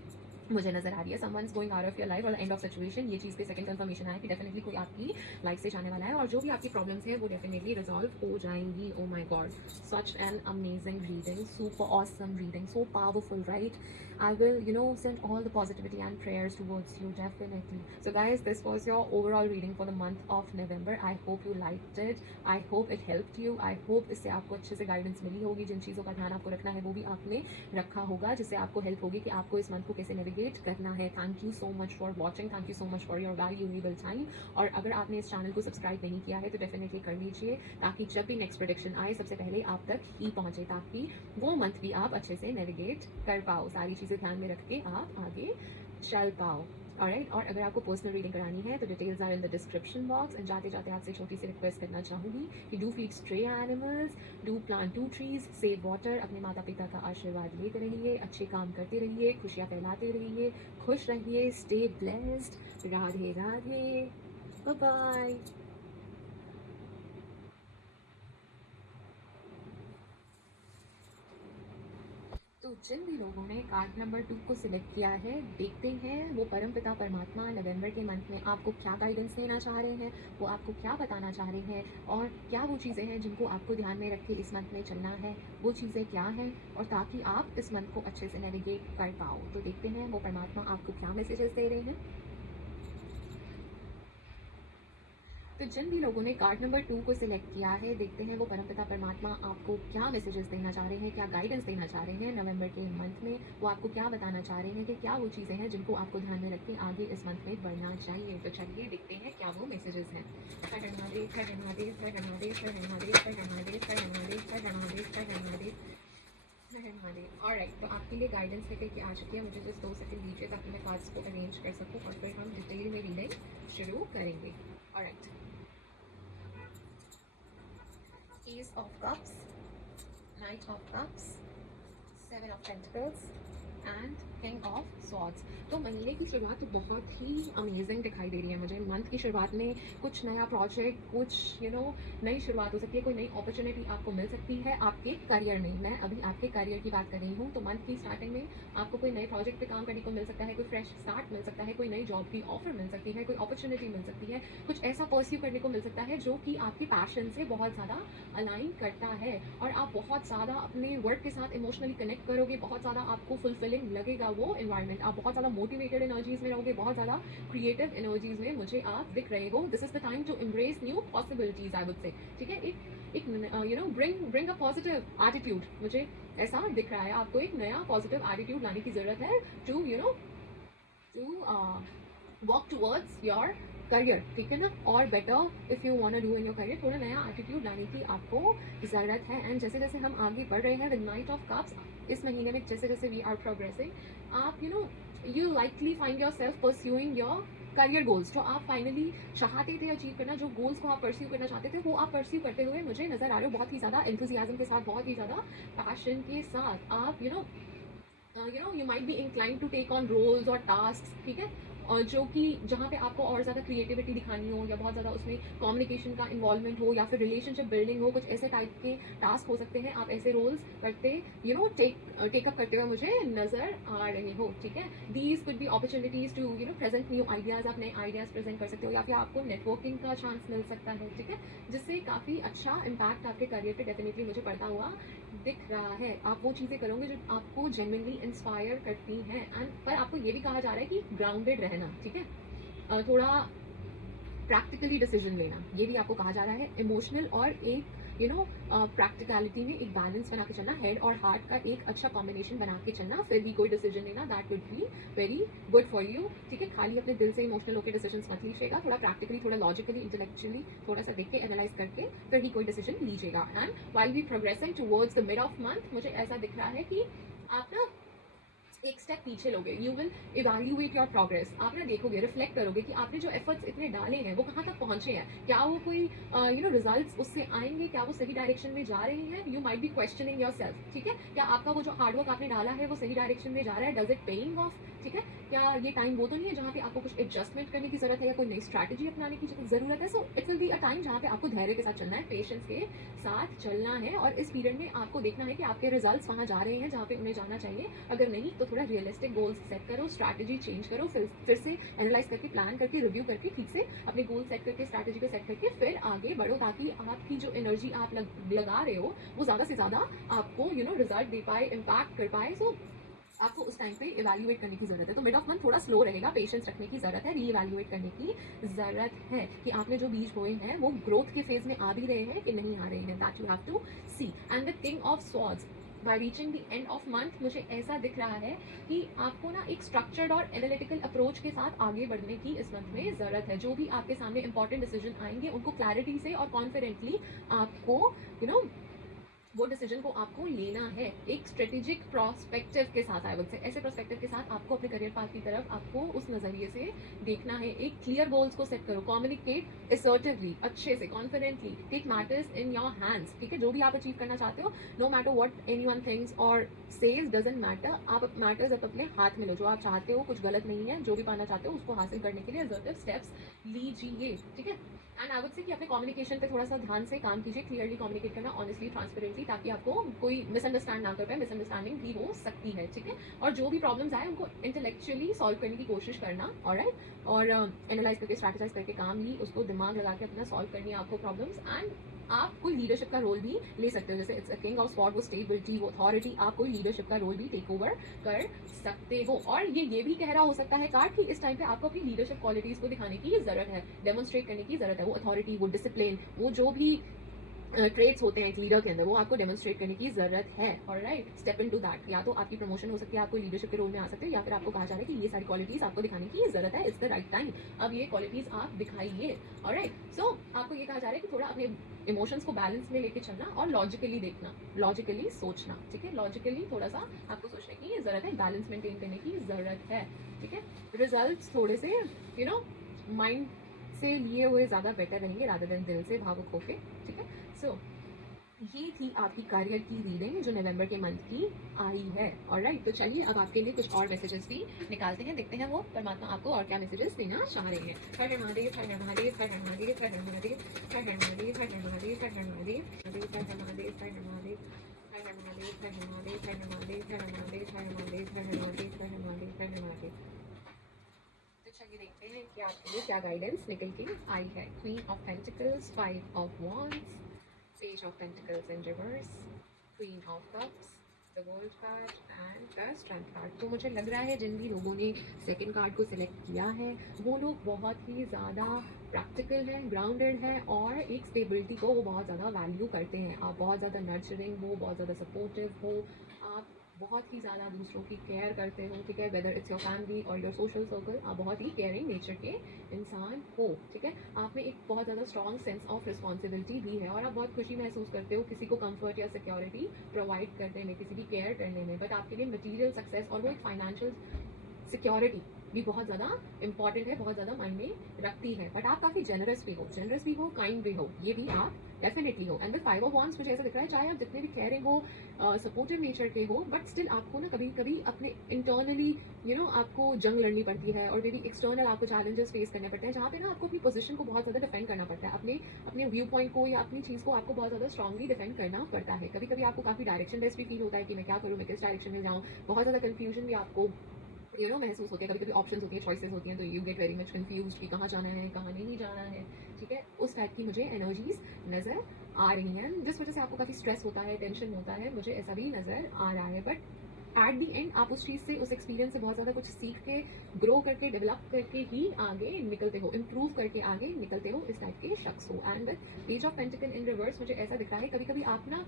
मुझे नजर आ रही है. Someone is going out of your life और एंड ऑफ सिचुएशन. ये चीज़ पे सेकंड कंफर्मेशन आया कि डेफिनेटली कोई आपकी लाइफ से जाने वाला है, और जो भी आपकी प्रॉब्लम्स हैं वो डेफिनेटली रिजॉल्व हो जाएंगी. ओ my God, such an amazing reading, super awesome reading, so powerful, right? I will, send all the positivity and prayers towards you, definitely. So guys, this was your overall reading for the month of November. I hope you liked it. I hope it helped you. I hope इससे आपको अच्छे से guidance मिली होगी. जिन चीज़ों का ध्यान आपको रखना है वो भी आपने रखा होगा, जिससे आपको हेल्प होगी कि आपको इस मंथ को कैसे नेविगेट करना है. Thank you so much for watching. Thank you so much for your valuable time. और अगर आपने इस चैनल को सब्सक्राइब नहीं किया है तो डेफिनेटली कर लीजिए, ताकि जब भी नेक्स्ट प्रोडिक्शन आए सबसे पहले आप तक ही पहुंचे, ताकि वो मंथ भी आप अच्छे से नेविगेट कर पाओ. सारी चीज़ें ध्यान में रख के आप आगे चल पाओ. ऑलराइट. और अगर आपको पर्सनल रीडिंग करानी है तो details are in the description box. And जाते जाते आपसे छोटी सी रिक्वेस्ट करना चाहूँगी कि do feed stray animals, do plant 2 trees, save water. अपने माता पिता का आशीर्वाद लेते रहिए, अच्छे काम करते रहिए, खुशियाँ फैलाते रहिए, खुश रहिए. Stay blessed. Radhe Radhe. Bye bye. तो जिन भी लोगों ने कार्ड नंबर 2 को सिलेक्ट किया है, देखते हैं वो परमपिता परमात्मा नवंबर के मंथ में आपको क्या गाइडेंस देना चाह रहे हैं, वो आपको क्या बताना चाह रहे हैं, और क्या वो चीज़ें हैं जिनको आपको ध्यान में रख के इस मंथ में चलना है. वो चीज़ें क्या हैं, और ताकि आप इस मंथ को अच्छे से नेविगेट कर पाओ. तो देखते हैं वो परमात्मा आपको क्या मैसेजेस दे रहे हैं. तो जिन भी लोगों ने कार्ड नंबर 2 को सिलेक्ट किया है, देखते हैं वो परमपिता परमात्मा आपको क्या मैसेजेस देना चाह रहे हैं, क्या गाइडेंस देना चाह रहे हैं नवंबर के मंथ में। वो आपको क्या बताना चाह रहे हैं कि क्या वो चीज़ें हैं जिनको आपको ध्यान में रख के आगे इस मंथ में बढ़ना चाहिए। तो चलिए देखते हैं क्या वो मैसेजेस हैं। हर हर महादेव, हर हर महादेव, हर हर महादेव, हर हर महादेव, हर हर महादेव, हर हर महादेव, हर हर महादेव, हर हर महादेव, हर हर महादेव। ऑलराइट, तो आपके लिए गाइडेंस लेकर के आ चुकी है। मुझे जस्ट 2 सेकंड दीजिए ताकि मैं कार्ड्स को अरेंज कर सकूँ और फिर हम डिटेल में रीडिंग शुरू करेंगे। Alright, Ace of Cups, Knight of Cups, Seven of Pentacles and king of swords. तो महीने की शुरुआत तो बहुत ही अमेजिंग दिखाई दे रही है मुझे। मंथ की शुरुआत में कुछ नया प्रोजेक्ट, कुछ नई शुरुआत हो सकती है, कोई नई अपॉर्चुनिटी आपको मिल सकती है आपके करियर में। मैं अभी आपके करियर की बात कर रही हूँ। तो मंथ की स्टार्टिंग में आपको कोई नए प्रोजेक्ट पे काम करने को मिल सकता है, कोई फ्रेश स्टार्ट मिल सकता है, कोई नई जॉब की ऑफर मिल सकती है, कोई अपॉर्चुनिटी मिल सकती है, कुछ ऐसा परस्यू करने को मिल सकता है जो कि आपके पैशन से बहुत ज़्यादा अलाइन करता है और आप बहुत ज़्यादा अपने वर्क के साथ इमोशनली कनेक्ट करोगे। बहुत ज़्यादा आपको फुलफिलिंग लगेगा वो इन्वायरमेंट। आप बहुत ज़्यादा मोटिवेटेड एनर्जीज में रहोगे, बहुत ज़्यादा क्रिएटिव एनर्जीज में मुझे आप दिख रहे हो। This is the time to embrace new possibilities, I would say. ठीक है, एक ब्रिंग अ पॉजिटिव एटीट्यूड, मुझे ऐसा दिख रहा है। आपको एक नया पॉजिटिव एटीट्यूड लाने की जरूरत है to walk towards your career. ठीक है ना, और better if you want to do in your career, थोड़ा नया एटीट्यूड लाने की आपको ज़रूरत है। एंड जैसे जैसे हम आगे बढ़ रहे हैं विद नाइट ऑफ कप्स, इस महीने में जैसे जैसे वी आर प्रोग्रेसिंग, आप you likely find your self pursuing your career goals. जो आप फाइनली चाहते थे अचीव करना, जो गोल्स को आप परस्यू करना चाहते थे, वो आप परस्यू करते हुए मुझे नजर आ रहे हो। बहुत ही ज़्यादा एंथुसियाज्म के साथ, बहुत ही ज़्यादा पैशन के साथ आप you might be incline to take on roles और टास्क। ठीक है, और जो कि जहाँ पे आपको और ज़्यादा क्रिएटिविटी दिखानी हो, या बहुत ज़्यादा उसमें कम्युनिकेशन का इन्वॉल्वमेंट हो, या फिर रिलेशनशिप बिल्डिंग हो, कुछ ऐसे टाइप के टास्क हो सकते हैं। आप ऐसे रोल्स करते टेकअप करते हुए मुझे नज़र आ रहे हो। ठीक है, these could be opportunities to present new ideas. आप नए आइडियाज़ प्रेजेंट कर सकते हो, या फिर आपको नेटवर्किंग का चांस मिल सकता है। ठीक है, जिससे काफ़ी अच्छा इम्पैक्ट आपके करियर पे डेफिनेटली मुझे पड़ता हुआ दिख रहा है। आप वो चीज़ें करोगे जो आपको जेन्युइनली इंस्पायर करती हैं। एंड पर आपको ये भी कहा जा रहा है कि ग्राउंडेड रहना। ठीक है, थोड़ा प्रैक्टिकली डिसीजन लेना, ये भी आपको कहा जा रहा है। इमोशनल और एक प्रैक्टिकलिटी में एक बैलेंस बना के चलना, हेड और हार्ट का एक अच्छा कॉम्बिनेशन बना के चलना, फिर भी कोई डिसीजन लेना, that would be very good for you. ठीक है, खाली अपने दिल से इमोशनल होकर डिसीजन मत लीजिएगा, थोड़ा प्रैक्टिकली, थोड़ा लॉजिकली, इंटेलेक्चुअली थोड़ा सा देख के एनालाइज करके फिर ही कोई डिसीजन लीजिएगा। And while we progressing towards the mid of month, मुझे ऐसा दिख रहा है कि आप ना एक स्टेप पीछे लोगे। You will evaluate your progress. आप ना देखोगे, रिफ्लेक्ट करोगे कि आपने जो एफर्ट्स इतने डाले हैं वो कहाँ तक पहुंचे हैं, क्या वो कोई रिजल्ट्स उससे आएंगे, क्या वो सही डायरेक्शन में जा रहे हैं। You might B questioning your self. ठीक है, क्या आपका वो जो हार्डवर्क आपने डाला है वो सही डायरेक्शन में जा रहा है, डज इट पेइंग ऑफ। ठीक है, क्या ये टाइम वो तो नहीं है जहाँ पे आपको कुछ एडजस्टमेंट करने की जरूरत है या कोई नई स्ट्रैटेजी अपनाने की जरूरत है। So it will be a time जहाँ पे आपको धैर्य के साथ चलना है, पेशेंस के साथ चलना है, और इस पीरियड में आपको देखना है कि आपके रिजल्ट्स वहाँ जा रहे हैं जहाँ पे उन्हें जाना चाहिए। अगर नहीं तो थोड़ा रियलिस्टिक गोल्स सेट करो, स्ट्रैटेजी चेंज करो, फिर से एनालाइज करके, प्लान करके, रिव्यू करके, ठीक से अपने गोल सेट करके, स्ट्रैटेजी को सेट करके फिर आगे बढ़ो, ताकि आपकी जो एनर्जी आप लगा रहे हो वो ज़्यादा से ज़्यादा आपको रिजल्ट दे पाए, इम्पैक्ट कर पाए। सो आपको उस टाइम पे इवैल्यूएट करने की जरूरत है। तो मिड ऑफ मंथ थोड़ा स्लो रहेगा, पेशेंस रखने की जरूरत है, रीइवैल्यूएट करने की जरूरत है कि आपने जो बीज बोए हैं वो ग्रोथ के फेज में आ भी रहे हैं कि नहीं आ रहे हैं। That you have to see. And the king of swords, by reaching the end of month, मुझे ऐसा दिख रहा है कि आपको ना एक स्ट्रक्चर्ड और एनालिटिकल अप्रोच के साथ आगे बढ़ने की इस मंथ में ज़रूरत है। जो भी आपके सामने इंपॉर्टेंट डिसीजन आएंगे उनको क्लैरिटी से और कॉन्फिडेंटली आपको वो डिसीजन को आपको लेना है, एक स्ट्रेटेजिक प्रोस्पेक्टिव के साथ। आई वुड से ऐसे प्रोस्पेक्टिव के साथ आपको अपने करियर पाथ की तरफ आपको उस नज़रिए से देखना है। एक क्लियर गोल्स को सेट करो, कम्युनिकेट असर्टिवली, अच्छे से, confidently, take matters in your hands. ठीक है, जो भी आप अचीव करना चाहते हो, no matter what anyone thinks और सेज, डजंट मैटर, आप मैटर्स आप अपने हाथ में लो। जो आप चाहते हो कुछ गलत नहीं है, जो भी पाना चाहते हो उसको हासिल करने के लिए असर्टिव स्टेप्स लीजिए। ठीक है, एंड आई वुड से कि अपने कम्युनिकेशन पे थोड़ा सा ध्यान से काम कीजिए, क्लियरली कम्युनिकेट करना, ऑनेस्टली, ट्रांसपेरेंटली, ताकि आपको कोई मिसअंडरस्टैंड ना कर पाए। मिसअंडरस्टैंडिंग भी हो सकती है। ठीक है, और जो भी प्रॉब्लम्स आए उनको इंटेलेक्चुअली सॉल्व करने की कोशिश करना, ऑलराइट, और एनालाइज करके, स्ट्रैटेजाइज करके काम ही उसको दिमाग लगा के अपना सॉल्व करनी है आपको प्रॉब्लम्स। एंड आप कोई लीडरशिप का रोल भी ले सकते हो, जैसे it's a king of sword, वो स्टेबिलिटी, वो अथॉरिटी, आप कोई लीडरशिप का रोल भी टेक ओवर कर सकते हो। और ये भी कह रहा हो सकता है कार्ड कि इस टाइम पे आपको अपनी लीडरशिप क्वालिटीज को दिखाने की जरूरत है, डेमोन्स्ट्रेट करने की जरूरत है, वो अथॉरिटी, वो डिसिप्लिन, वो जो भी ट्रेड्स होते हैं एक लीडर के अंदर, वो आपको डेमोन्स्ट्रेट करने की जरूरत है। Alright, step into that. या तो आपकी प्रमोशन हो सकती है, आपको लीडरशिप के रोल में आ सकते हो, या फिर आपको कहा जा रहा है कि ये सारी क्वालिटीज आपको दिखाने की जरूरत है, इट्स द राइट टाइम, अब ये क्वालिटीज आप दिखाइए। ऑलराइट, सो आपको ये कहा जा रहा है कि थोड़ा अपने इमोशंस को बैलेंस में लेके चलना और लॉजिकली देखना, लॉजिकली सोचना, ठीक है, लॉजिकली थोड़ा सा आपको सोचने की जरूरत है, बैलेंस मेंटेन करने की जरूरत है, ठीक है। रिजल्ट थोड़े से माइंड से लिए हुए ज़्यादा बेटर रहेंगे रादर देन दिल से भावुक होके, ठीक है। सो ये थी आपकी करियर की रीडिंग जो नवंबर के मंथ की आई है। ऑलराइट, तो चलिए अब आपके लिए कुछ और मैसेजेस भी निकालते हैं, देखते हैं वो परमात्मा आपको और क्या मैसेजेस देना चाह रहे हैं। हर हर महादेव, हर हर महादेव, हर हर महादेव, हर हर महादेव, हर हर महादेव, हर हर महादेव, हर हर महादेव, हर हर महादेव, हर हर महादेव, हर हर महादेव, हर हर महादेव, हर हर महादेव, हर हर महादेव, हर हर महादेव, हर हर महादेव, हर हर महादेव, हर हर महादेव। तो चलिए देखते हैं कि आपके लिए क्या गाइडेंस निकल के आई है। Queen of pentacles, five of wands, Page of Pentacles in reverse, Queen of Cups, the World card and the Strength card। तो मुझे लग रहा है जिन भी लोगों ने सेकंड कार्ड को सिलेक्ट किया है वो लोग बहुत ही ज़्यादा प्रैक्टिकल है, ग्राउंडेड है और एक स्टेबिलिटी को वो बहुत ज़्यादा वैल्यू करते हैं। आप बहुत ज़्यादा नर्चरिंग हो, बहुत ज़्यादा सपोर्टिव हो, आप बहुत ही ज़्यादा दूसरों की केयर करते हो, ठीक है, वेदर इट्स योर फैमिली और योर सोशल सर्कल, आप बहुत ही केयरिंग नेचर के इंसान हो, ठीक है। आप में एक बहुत ज़्यादा स्ट्रॉन्ग सेंस ऑफ रिस्पॉन्सिबिलिटी भी है और आप बहुत खुशी महसूस करते हो किसी को कंफर्ट या सिक्योरिटी प्रोवाइड करने में, किसी की केयर करने में। बट आपके लिए मटीरियल सक्सेस और वो एक फाइनेंशियल सिक्योरिटी भी बहुत ज़्यादा इंपॉर्टेंट है, बहुत ज़्यादा मायने रखती है। बट आप काफ़ी जेनरस भी हो, काइंड भी हो, ये भी आप डेफिनेटली हो। And with five of wands मुझे ऐसा दिख रहा है, चाहे आप जितने भी केयरिंग हो, सपोर्टिव नेचर के हो, बट स्टिल आपको ना कभी कभी अपने इंटरनली आपको जंग लड़नी पड़ती है और मे बी एक्सटर्नल आपको चैलेंजेस फेस करने पड़ते हैं, जहाँ पे ना आपको अपनी पोजीशन को बहुत ज़्यादा डिफेंड करना पड़ता है, अपने अपने व्यू पॉइंट को या अपनी चीज़ को आपको बहुत ज़्यादा स्ट्रांगली डिफेंड करना पड़ता है। कभी कभी आपको काफ़ी डायरेक्शन लेस भी फील होता है कि मैं क्या करूँ, मैं किस डायरेक्शन में जाऊँ, बहुत ज़्यादा कन्फ्यूजन भी आपको महसूस होती है। कभी कभी ऑप्शंस होती है, चॉइसेस होती हैं, तो you get very much confuse कि कहाँ जाना है, कहाँ नहीं जाना है, ठीक है। उस टाइप की मुझे एनर्जीज नज़र आ रही हैं, जिस वजह से आपको काफ़ी स्ट्रेस होता है, टेंशन होता है, मुझे ऐसा भी नज़र आ रहा है। बट एट दी एंड आप उस चीज़ से, उस एक्सपीरियंस से बहुत ज़्यादा कुछ सीख के, ग्रो करके, डेवलप करके ही आगे निकलते हो, इम्प्रूव करके आगे निकलते हो, इस टाइप के शख्स हो। And page of pentacle in reverse मुझे ऐसा दिख रहा है, कभी कभी आप ना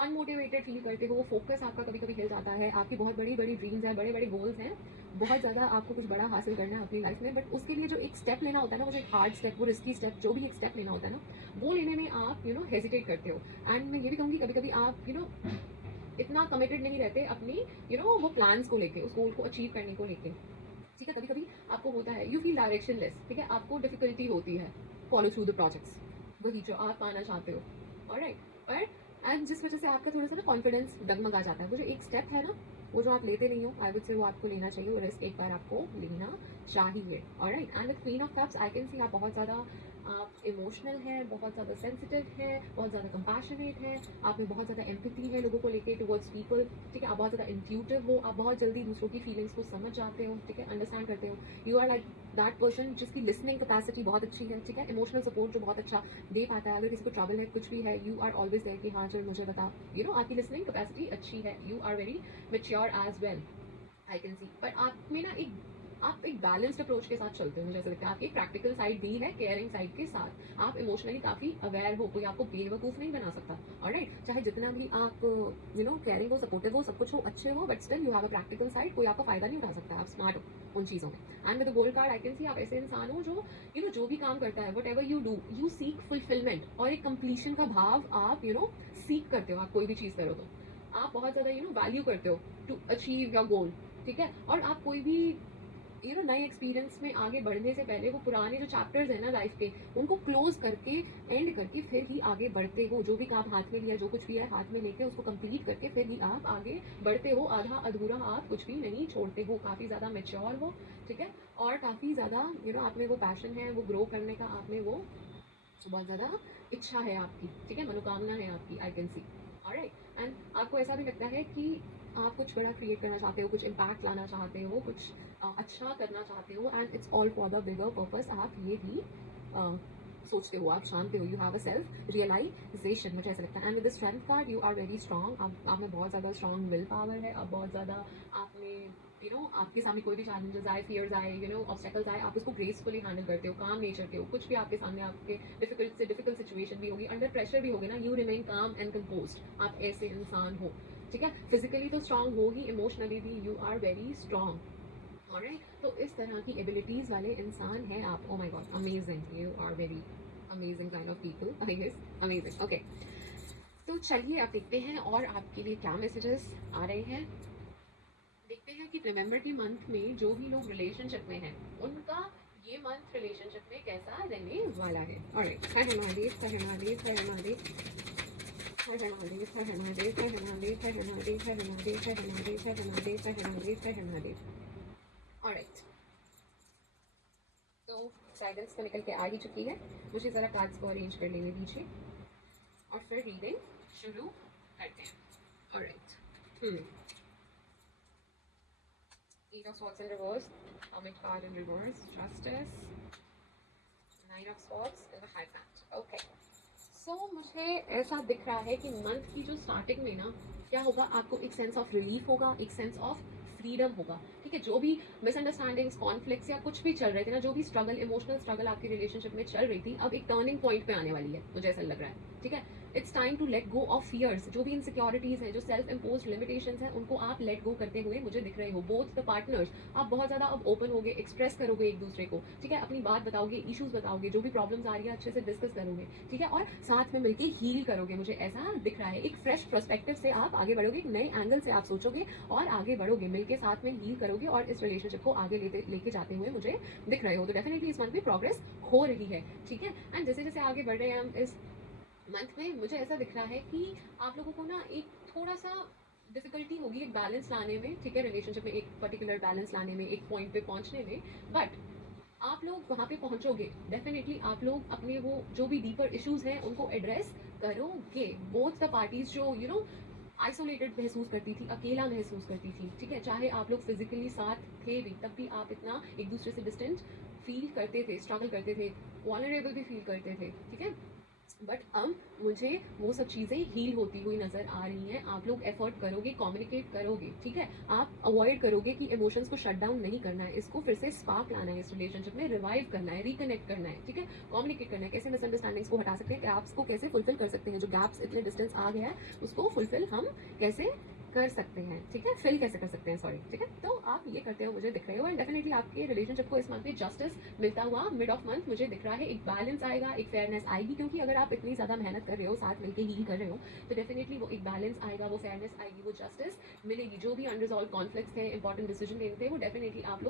अनमोटिवेटेड फील करते हो, फोकस आपका कभी कभी हिल जाता है, आपकी बहुत बड़ी बड़ी ड्रीम्स हैं, बड़े बड़े गोल्स हैं, बहुत ज़्यादा आपको कुछ बड़ा हासिल करना है अपनी लाइफ में, बट उसके लिए जो एक स्टेप लेना होता है ना, वो जो एक हार्ड स्टेप, वो रिस्की स्टेप, जो भी एक स्टेप लेना होता है ना, वो लेने में आप हेजिटेट करते हो। एंड मैं ये भी कहूँगी कभी कभी आप इतना कमिटेड नहीं रहते अपनी वो प्लान्स को लेके, उस गोल को अचीव करने को लेके, ठीक है। कभी कभी आपको होता है, यू फील डायरेक्शन लेस, ठीक है, आपको डिफिकल्टी होती है फॉलो थ्रू द प्रोजेक्ट्स, वही जो आप पाना चाहते हो। ऑलराइट, पर एंड जिस वजह से आपका थोड़ा सा ना कॉन्फिडेंस डगमगा जाता है, वो जो एक स्टेप है ना, वो जो आप लेते नहीं हो, आई वुड से वो आपको लेना चाहिए, वो रिस्क एक बार आपको लेना चाहिए। Alright, and with queen of cups I can सी आप बहुत ज़्यादा आप इमोशनल हैं, बहुत ज़्यादा सेंसिटिव हैं, बहुत ज़्यादा कंपैशनेट हैं, आप में बहुत ज़्यादा एम्पैथी है लोगों को लेके टुवर्ड्स पीपल, ठीक है। आप बहुत ज़्यादा इंट्यूटिव हो, आप बहुत जल्दी दूसरों की फीलिंग्स को समझ जाते हो, ठीक है, अंडरस्टैंड करते हो। You are like that person जिसकी लिसनिंग कैपेसिटी बहुत अच्छी है, ठीक है, इमोशनल सपोर्ट जो बहुत अच्छा दे पाता है, अगर किसी को ट्रबल है, कुछ भी है, यू आर ऑलवेज देयर कि हाँ चल मुझे बता, आपकी लिसनिंग कैपेसिटी अच्छी है, you are very mature as well, I can see. पर आप में ना आप एक बैलेंस्ड अप्रोच के साथ चलते हो, मुझे ऐसा लगता है। आपकी एक प्रैक्टिकल साइड भी है केयरिंग साइड के साथ, आप इमोशनली काफ़ी अवेयर हो, कोई आपको बेवकूफ़ नहीं बना सकता। ऑलराइट, चाहे जितना भी आप केयरिंग हो, सपोर्टिव हो, सब कुछ हो, अच्छे हो, but still you have a practical side, कोई आपका फ़ायदा नहीं उठा सकता, आप स्मार्ट हो उन चीज़ों में। And with the gold card I can सी आप ऐसे इंसान हो जो जो भी काम करता है, what ever you do, you seek fulfilment और एक कंप्लीशन का भाव आप सीक करते हो। आप कोई भी चीज़ करो तो आप बहुत ज़्यादा वैल्यू करते हो टू अचीव योर गोल, ठीक है। और आप कोई भी नए एक्सपीरियंस में आगे बढ़ने से पहले वो पुराने जो चैप्टर्स हैं ना लाइफ के, उनको क्लोज करके, एंड करके फिर ही आगे बढ़ते हो। जो भी काम हाथ में लिया, जो कुछ भी है हाथ में लेके उसको कंप्लीट करके फिर ही आप आगे बढ़ते हो, आधा अधूरा आप कुछ भी नहीं छोड़ते हो। काफ़ी ज़्यादा मेच्योर हो, ठीक है, और काफ़ी ज़्यादा आप में वो पैशन है, वो ग्रो करने का आप में वो बहुत ज़्यादा इच्छा है आपकी, ठीक है, मनोकामना है आपकी, आई कैन सी। ऑलराइट, एंड आपको ऐसा भी लगता है कि आप कुछ बड़ा क्रिएट करना चाहते हो, कुछ इम्पैक्ट लाना चाहते हो, कुछ अच्छा करना चाहते हो, and it's all for the bigger purpose. आप ये भी सोचते हो, आप जानते हो, you have a self realisation, मुझे ऐसा लगता है। And with the strength card you are very strong, आप में बहुत ज़्यादा स्ट्रॉन्ग विल पावर है, अब बहुत ज़्यादा आपने आपके सामने कोई भी चैलेंजेस आए, फियर्स आए, ऑब्स्टेकल्स आए, आप उसको ग्रेसफुली हैंडल करते हो, काम नेचर के हो, कुछ भी आपके सामने आपके डिफिकल्ट सिचुएशन भी होगी, अंडर प्रेशर भी होगी ना, यू रिमेन काम एंड कंपोज्ड, आप ऐसे इंसान हो, ठीक है। फिजिकली तो स्ट्रांग हो ही, इमोशनली भी you are very strong, alright. तो इस तरह की एबिलिटीज वाले इंसान हैं आप। Oh my god, amazing, you are very amazing kind of people, I guess, amazing. Okay, तो चलिए अब देखते हैं और आपके लिए क्या मैसेजेस आ रहे हैं। देखते हैं कि नवंबर के मंथ में जो भी लोग रिलेशनशिप में हैं उनका ये मंथ रिलेशनशिप में कैसा रहने वाला है। ऑलराइट, हर हर महादेव, हर हर महादेव, हर हर महादेव, हर हर महादेव, हर हर महादेव, हर हर महादेव, हर हर महादेव, हर हर महादेव, हर हर महादेव, हर हर महादेव, हर हर महादेव, हर हर महादेव। ऑलराइट, तो गाइडेंस तो निकल के आ ही चुकी है, मुझे ज़रा कार्ड्स को अरेंज कर लेने दीजिए और फिर रीडिंग शुरू करते हैं। Alright, Eight of Swords in reverse, Hermit card in reverse, Justice, Nine of Swords and the High Mat. Okay. So मुझे ऐसा दिख रहा है कि मंथ की जो स्टार्टिंग में ना क्या होगा, आपको एक सेंस ऑफ रिलीफ होगा, एक सेंस ऑफ फ्रीडम होगा, ठीक है। जो भी मिसअंडरस्टैंडिंग्स, कॉन्फ्लिक्ट्स या कुछ भी चल रहे थे ना, जो भी स्ट्रगल, इमोशनल स्ट्रगल आपकी रिलेशनशिप में चल रही थी, अब एक टर्निंग पॉइंट पे आने वाली है, मुझे ऐसा लग रहा है, ठीक है। It's time to let go of fears, जो भी इनसिक्योरिटीज हैं, जो सेल्फ इम्पोज लिमिटेशंस हैं, उनको आप लेट गो करते हुए मुझे दिख रहे हो। बोथ द पार्टनर्स, आप बहुत ज़्यादा अब ओपन होगे, एक्सप्रेस करोगे एक दूसरे को, ठीक है, अपनी बात बताओगे, इशूज बताओगे, जो भी प्रॉब्लम्स आ रही है अच्छे से डिस्कस करोगे, ठीक है, और साथ में मिलकर हील करोगे, मुझे ऐसा दिख रहा है। एक फ्रेश पर्सपेक्टिव से आप आगे बढ़ोगे, एक नए एंगल से आप सोचोगे और आगे बढ़ोगे, मिलके साथ में हील करोगे और इस रिलेशनशिप को आगे लेके जाते हुए मुझे दिख रहे हो। तो डेफिनेटली इस मंथ में प्रोग्रेस हो रही है, ठीक है। एंड जैसे जैसे आगे बढ़ रहे हैं हम इस मंथ में, मुझे ऐसा दिख रहा है कि आप लोगों को ना एक थोड़ा सा डिफिकल्टी होगी एक बैलेंस लाने में, ठीक है, रिलेशनशिप में एक पर्टिकुलर बैलेंस लाने में, एक पॉइंट पे पहुंचने में, बट आप लोग वहाँ पे पहुंचोगे डेफिनेटली। आप लोग अपने वो जो भी डीपर इश्यूज हैं उनको एड्रेस करोगे। बोथ द पार्टीज जो आइसोलेटेड महसूस करती थी, अकेला महसूस करती थी, ठीक है, चाहे आप लोग फिजिकली साथ थे भी, तब भी आप इतना एक दूसरे से डिस्टेंट फील करते थे, स्ट्रगल करते थे, वॉलरेबल भी फील करते थे, ठीक है। बट अब मुझे वो सब चीज़ें हील होती हुई नज़र आ रही हैं। आप लोग एफर्ट करोगे, कम्युनिकेट करोगे, ठीक है, आप अवॉइड करोगे कि इमोशंस को शट डाउन नहीं करना है, इसको फिर से स्पार्क लाना है, इस रिलेशनशिप में रिवाइव करना है, रिकनेक्ट करना है, ठीक है, कम्युनिकेट करना है, कैसे मिसअंडरस्टैंडिंग्स को हटा सकते हैं, गैप्स को कैसे फुलफिल कर सकते हैं, जो गैप्स इतने डिस्टेंस आ गया है उसको फुलफिल हम कैसे कर सकते हैं, ठीक है, फिल कैसे कर सकते हैं, सॉरी, ठीक है। तो आप ये करते हो मुझे दिख रहे हो, एंड डेफिनेटली आपके रिलेशनशिप को इस मंथ में जस्टिस मिलता हुआ मिड ऑफ मंथ मुझे दिख रहा है। एक बैलेंस आएगा, एक फेयरनेस आएगी, क्योंकि अगर आप इतनी ज़्यादा मेहनत कर रहे हो, साथ मिलकर हील कर रहे हो, तो डेफिनेटली वो एक बैलेंस आएगा, वो फेयरनेस आएगी, वो जस्टिस मिलेगी। जो भी अनरिजॉल्व कॉन्फ्लिक्ट्स थे, इंपॉर्टेंट डिसीजन लेने थे, वो डेफिनेटली आप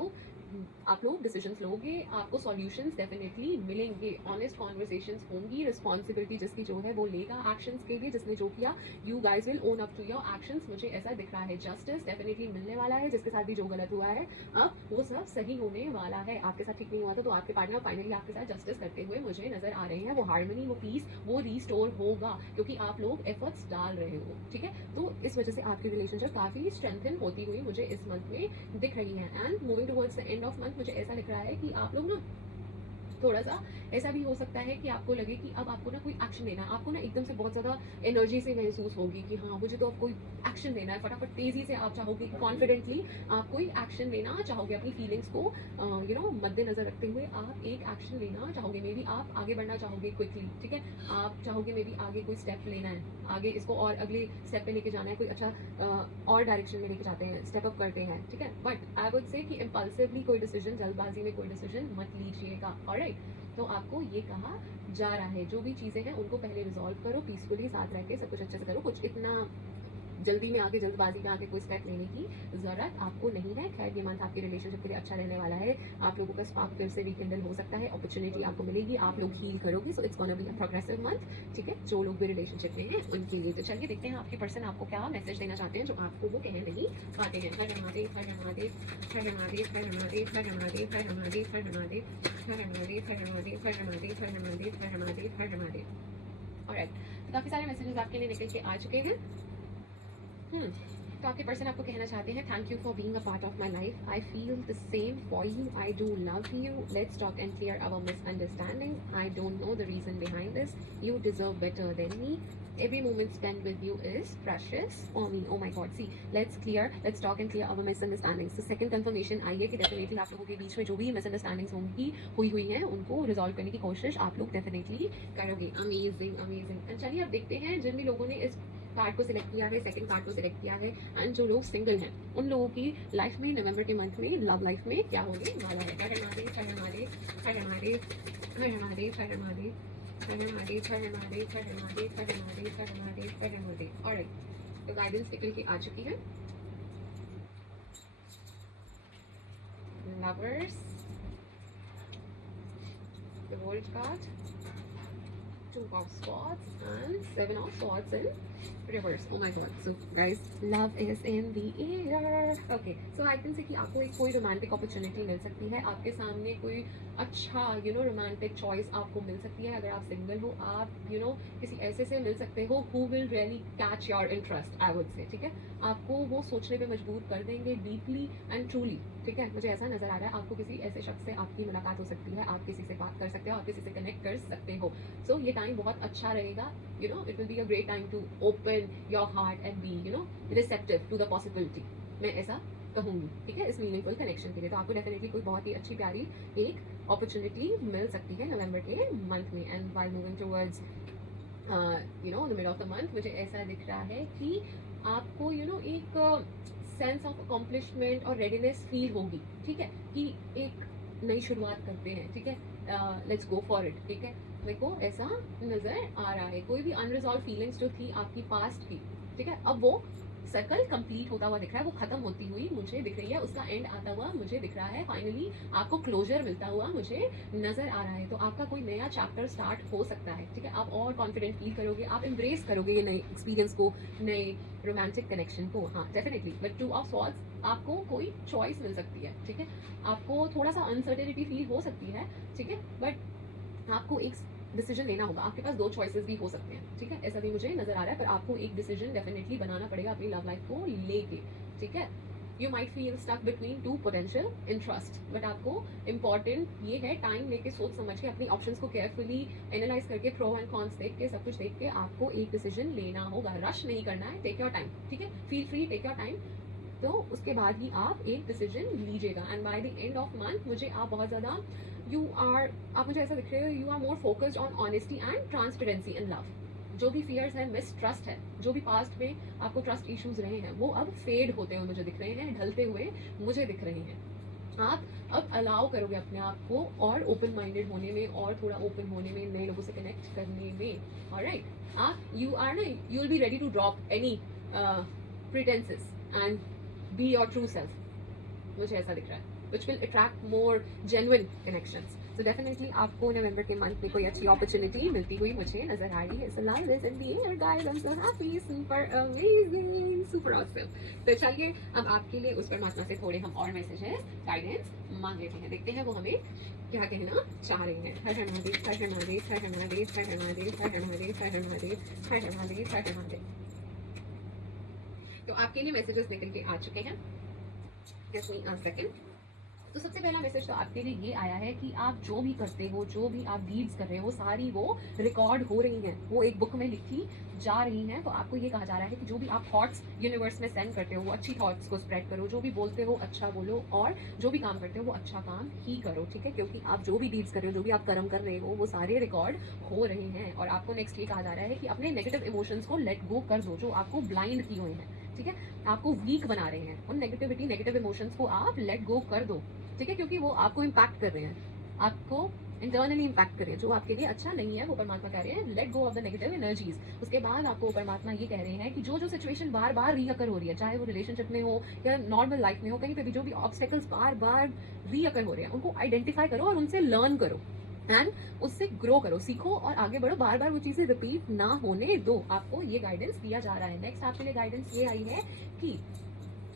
लोग डिसीजंस लोगे, आपको सॉल्यूशंस डेफिनेटली मिलेंगे, ऑनेस्ट कॉन्वर्सेशंस होंगी, रिस्पॉन्सिबिलिटी जिसकी जो है वो लेगा एक्शंस के लिए, जिसने जो किया, you guys will own up to your actions, मुझे ऐसा दिख रहा है। जस्टिस डेफिनेटली मिलने वाला है, जिसके साथ भी जो गलत हुआ है अब वो सब सही होने वाला है। आपके साथ ठीक नहीं हुआ था तो आपके पार्टनर फाइनली आपके साथ जस्टिस करते हुए मुझे नजर आ रहे हैं। वो हार्मनी, वो पीस, वो रीस्टोर होगा, क्योंकि आप लोग एफर्ट्स डाल रहे हो, ठीक है। तो इस वजह से आपकी रिलेशनशिप काफी स्ट्रेंथन होती हुई मुझे इस मंथ में दिख रही है। And moving towards the end of month मुझे ऐसा लग रहा है कि आप लोग ना थोड़ा सा ऐसा भी हो सकता है कि आपको लगे कि अब आपको ना कोई एक्शन लेना है, आपको ना एकदम से बहुत ज़्यादा एनर्जी से महसूस होगी कि हाँ मुझे तो अब कोई एक्शन लेना है, फटाफट तेज़ी से आप चाहोगे, कॉन्फिडेंटली आप कोई एक्शन लेना चाहोगे, अपनी फीलिंग्स को मद्देनजर रखते हुए आप एक एक्शन लेना चाहोगे, मे बी आप आगे बढ़ना चाहोगे क्विकली, ठीक है, आप चाहोगे मे बी आगे कोई स्टेप लेना है, आगे इसको और अगले स्टेप पे लेके जाना है, कोई अच्छा और डायरेक्शन में लेके जाते हैं, स्टेप अप करते हैं, ठीक है। बट आई वुड से कि इम्पल्सिवली कोई डिसीजन, जल्दबाजी में कोई डिसीजन मत लीजिएगा, ऑलराइट। तो आपको ये कहा जा रहा है, जो भी चीज़ें हैं उनको पहले रिजॉल्व करो, पीसफुली साथ रह के सब कुछ अच्छे से करो, कुछ इतना जल्दी में आके, जल्दबाजी में आके कोई स्टेप लेने की ज़रूरत आपको नहीं है। खैर ये मंथ आपके रिलेशनशिप के लिए अच्छा रहने वाला है, आप लोगों का स्पार्क फिर से रिकिंडल हो सकता है, अपॉर्चुनिटी आपको मिलेगी, आप लोग हील करोगे, so it's gonna be a progressive month, ठीक है, जो लोग भी रिलेशनशिप में हैं उनके लिए। तो चलिए देखते हैं आपके पर्सन आपको क्या मैसेज देना चाहते हैं, जो आपको वो कह नहीं पाते हैं। हर महादेव, हर महादेव, हर महादेव, हर महादेव, हर महादेव, हर महादेव, हर महादेव, हर महादेव, हर महादेव, हर महादेव, हर महादेव, हर महादेव, हर महादेव। ऑलराइट, तो काफ़ी सारे मैसेजेस आपके लिए निकल के आ चुके हैं। तो आपके पर्सन आपको कहना चाहते हैं, thank you for being a part of my life, I feel the same for you, I do love you, let's talk and clear our misunderstanding, I don't know the reason behind this, you deserve better than me, every moment spent with you is precious for me, oh my god, see, let's talk and clear our misunderstandings. So second confirmation आई है कि definitely आप लोगों के बीच में जो भी misunderstandings होंगी हुई हैं उनको रिजॉल्व करने की कोशिश आप लोग डेफिनेटली करोगे. Amazing amazing. एंड चलिए अब देखते हैं जिन भी लोगों ने इस कार्ड को सिलेक्ट किया है, सेकंड कार्ड को सिलेक्ट किया है, एंड जो लोग सिंगल हैं उन लोगों की लाइफ में नवंबर के मंथ में लव लाइफ में क्या होने वाला है. हर हमारे हर हमारे हर हमारे हर हमारे हर हमारे हर हमारे हर हमारे हर हमारे हर हमारे हर हमारे हर हमारे. ऑलराइट, तो गाइडेंस निकल के आ चुकी है. Lovers, the world card, two of swords and seven of swords in reverse. Oh my god, so guys, love is in the air. Okay, so I can say कि आपको एक कोई रोमांटिक अपॉर्चुनिटी मिल सकती है, आपके सामने कोई अच्छा रोमांटिक चॉइस आपको मिल सकती है. अगर आप सिंगल हो, आप किसी ऐसे से मिल सकते हो who will really catch your interest, I would say. ठीक है, आपको वो सोचने पे मजबूर कर देंगे डीपली एंड ट्रूली. ठीक है, मुझे ऐसा नजर आ रहा है आपको किसी ऐसे शख्स से आपकी मुलाकात हो सकती है, आप किसी से बात कर सकते हो, आप किसी से कनेक्ट कर सकते हो. सो ये टाइम बहुत अच्छा रहेगा. It will be a great time to open your heart and be receptive to the possibility, मैं ऐसा कहूँगी. ठीक है, इस मीनिंगफुल कनेक्शन के लिए तो आपको डेफिनेटली कोई बहुत ही अच्छी प्यारी एक अपॉर्चुनिटी मिल सकती है नवंबर के मंथ में. And while moving towards the mid of the month, मुझे ऐसा दिख रहा है कि आपको एक सेंस ऑफ अकॉम्प्लिशमेंट और रेडीनेस फील होगी. ठीक है, कि एक नई शुरुआत करते हैं. ठीक है, लेट्स गो फॉर इट. ठीक है, मेरे को ऐसा नजर आ रहा है. कोई भी अनरिजॉल्व फीलिंग्स जो थी आपकी पास्ट की, ठीक है, अब वो सर्कल कंप्लीट होता हुआ दिख रहा है, वो खत्म होती हुई मुझे दिख रही है, उसका एंड आता हुआ मुझे दिख रहा है. फाइनली आपको क्लोजर मिलता हुआ मुझे नजर आ रहा है. तो आपका कोई नया चैप्टर स्टार्ट हो सकता है. ठीक है, आप और कॉन्फिडेंट फील करोगे, आप एम्ब्रेस करोगे ये नए एक्सपीरियंस को, नए रोमांटिक कनेक्शन को. हाँ definitely, but two of swords आपको कोई चॉइस मिल सकती है. ठीक है, आपको थोड़ा सा अनसर्टेनिटी फील हो सकती है. ठीक है, बट आपको एक डिसीजन लेना होगा. आपके पास दो चॉइसेस भी हो सकते हैं. ठीक है, ऐसा भी मुझे नजर आ रहा है, पर आपको एक डिसीजन डेफिनेटली बनाना पड़ेगा अपनी लव लाइफ को लेके. ठीक है, you might feel stuck between two potential interest, but आपको इंपॉर्टेंट ये है टाइम लेके सोच समझ के अपनी ऑप्शंस को केयरफुली एनालाइज करके प्रो एंड कॉन्स देख के सब कुछ देख के आपको एक डिसीजन लेना होगा. रश नहीं करना है, टेक योर टाइम. ठीक है, feel free, take your time. तो उसके बाद ही आप एक डिसीजन लीजिएगा. And by the end of month मुझे आप बहुत ज़्यादा आप मुझे ऐसा दिख रहे हो, you are more focused on honesty and transparency in love. जो भी फियर्स है, मिसट्रस्ट है, जो भी पास्ट में आपको ट्रस्ट इश्यूज रहे हैं, वो अब फेड होते हुए मुझे दिख रहे हैं, ढलते हुए मुझे दिख रहे हैं. आप अब अलाउ करोगे अपने आप को और ओपन माइंडेड होने में, और थोड़ा ओपन होने में, नए लोगों से कनेक्ट करने में. ऑलराइट, आप you will be ready to drop any pretences and be your true self. मुझे ऐसा दिख रहा है, which will attract more genuine connections. So definitely आपको नवंबर के मंथ में कोई अच्छी अपॉर्चुनिटी मिलती हुई मुझे नजर आ रही है. So love is in the air guys, I'm so happy, super amazing, super awesome. तो चलिए अब आपके लिए उस परमात्मा से थोड़े हम और मैसेजेस, गाइडेंस मांग लेते हैं. देखते हैं वो हमें क्या कहना चाह रहे हैं. हर हर महादेव, हर हर महादेव, हर हर महादेव, हर हर महादेव, हर हर महादेव, हर हर महादेव, हर हर महादेव, हर हर महादेव. तो आपके लिए मैसेजेस निकल के आ चुके हैं. Just me a second. तो सबसे पहला मैसेज तो आपके लिए ये आया है कि आप जो भी करते हो, जो भी आप डीड्स कर रहे हो, सारी वो रिकॉर्ड हो रही हैं, वो एक बुक में लिखी जा रही हैं. तो आपको ये कहा जा रहा है कि जो भी आप थॉट्स यूनिवर्स में सेंड करते हो, वो अच्छी थॉट्स को स्प्रेड करो. जो भी बोलते हो अच्छा बोलो, और जो भी काम करते हो वो अच्छा काम ही करो. ठीक है, क्योंकि आप जो भी डीड्स कर रहे हो, जो भी आप कर्म कर रहे हो, वो सारे रिकॉर्ड हो रहे हैं. और आपको नेक्स्ट ये कहा जा रहा है कि अपने नेगेटिव इमोशंस को लेट गो कर दो, जो आपको ब्लाइंड किए हुए हैं. ठीक है, आपको वीक बना रहे हैं. उन नेगेटिव इमोशंस को आप लेट गो कर दो. ठीक है, क्योंकि वो आपको इम्पैक्ट कर रहे हैं, आपको इंटरनली इम्पैक्ट कर रहे हैं, जो आपके लिए अच्छा नहीं है. वो परमात्मा कह रहे हैं late go of the negative energies. उसके बाद आपको परमात्मा ये कह रहे हैं कि जो सिचुएशन बार बार रीअकर हो रही है, चाहे वो रिलेशनशिप में हो या नॉर्मल लाइफ में हो, कहीं पे भी जो भी ऑब्स्टेकल्स बार बार रीअकर हो रहे हैं, उनको आइडेंटिफाई करो और उनसे लर्न करो एंड उससे ग्रो करो, सीखो और आगे बढ़ो. बार बार वो चीजें रिपीट ना होने दो. आपको ये गाइडेंस दिया जा रहा है. नेक्स्ट आपके लिए गाइडेंस ये आई है कि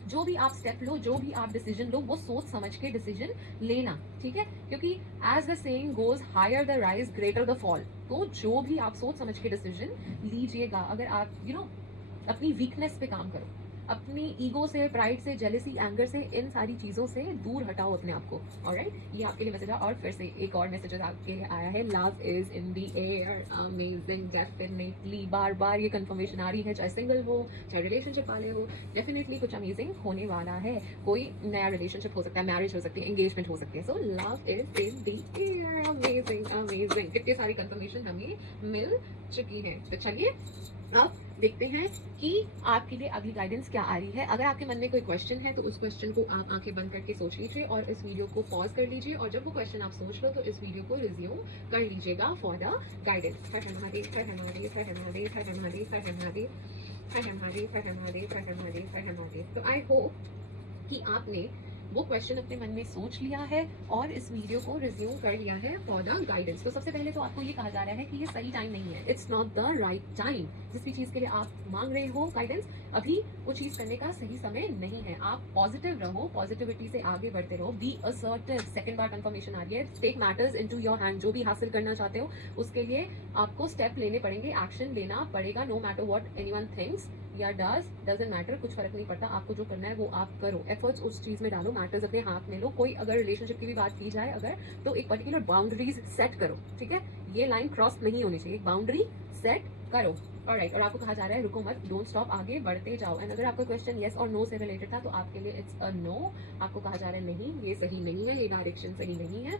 जो भी आप स्टेप लो, जो भी आप डिसीजन लो, वो सोच समझ के डिसीजन लेना. ठीक है, क्योंकि as the saying goes, higher the rise greater the fall. तो जो भी आप सोच समझ के डिसीजन लीजिएगा, अगर आप अपनी वीकनेस पे काम करो, अपनी ईगो से, प्राइड से, जेलसी, एंगर से, इन सारी चीज़ों से दूर हटाओ अपने आप को। ऑलराइट, ये आपके लिए मैसेज है। और फिर से एक और मैसेज आपके लिए आया है, love is in the air, amazing, definitely. बार बार ये कंफर्मेशन आ रही है, चाहे सिंगल हो चाहे रिलेशनशिप वाले हो, डेफिनेटली कुछ अमेजिंग होने वाला है। कोई नया रिलेशनशिप हो सकता है, मैरिज हो सकती है, एंगेजमेंट हो सकती है। So love is in the air, amazing amazing. कितनी सारी कंफर्मेशन हमें मिल चुकी है। तो चलिए अब देखते हैं कि आपके लिए अगली गाइडेंस क्या आ रही है। अगर आपके मन में कोई क्वेश्चन है तो उस क्वेश्चन को आप आंखें बंद करके सोच लीजिए और इस वीडियो को पॉज कर लीजिए, और जब वो क्वेश्चन आप सोच लो तो इस वीडियो को रिज्यूम कर लीजिएगा फॉर द गाइडेंस। हर हर महादेव, हर हर महादेव, हर हर महादेव, हर हर महादेव, हर हर महादेव, हर हर महादेव, हर हर महादेव, हर हर महादेव, हर हर महादेव। तो आई होप कि आपने वो क्वेश्चन अपने मन में सोच लिया है और इस वीडियो को रिज्यूम कर लिया है फॉर द गाइडेंस। तो सबसे पहले तो आपको ये कहा जा रहा है कि ये सही टाइम नहीं है, it's not the right time. जिस भी चीज़ के लिए आप मांग रहे हो गाइडेंस, अभी वो चीज़ करने का सही समय नहीं है। आप पॉजिटिव रहो, पॉजिटिविटी से आगे बढ़ते रहो, बी असर्टिव। सेकंड बार कंफर्मेशन आ रही है, take matters into your hand. जो भी हासिल करना चाहते हो उसके लिए आपको स्टेप लेने पड़ेंगे, एक्शन लेना पड़ेगा। No matter what anyone thinks या डजंट मैटर, कुछ फर्क नहीं पड़ता। आपको जो करना है वो आप करो, एफर्ट्स उस चीज में डालो, मैटर्स अपने हाथ में लो। कोई अगर रिलेशनशिप की भी बात की जाए अगर, तो एक पर्टिकुलर बाउंड्रीज सेट करो, ठीक है? ये लाइन क्रॉस नहीं होनी चाहिए, बाउंड्री सेट करो। ऑलराइट, और आपको कहा जा रहा है रुको मत, डोंट स्टॉप, आगे बढ़ते जाओ। एंड अगर आपका क्वेश्चन येस और नो से रिलेटेड था तो आपके लिए इट्स अ नो। आपको कहा जा रहा है नहीं, ये सही नहीं है, ये डायरेक्शन सही नहीं है,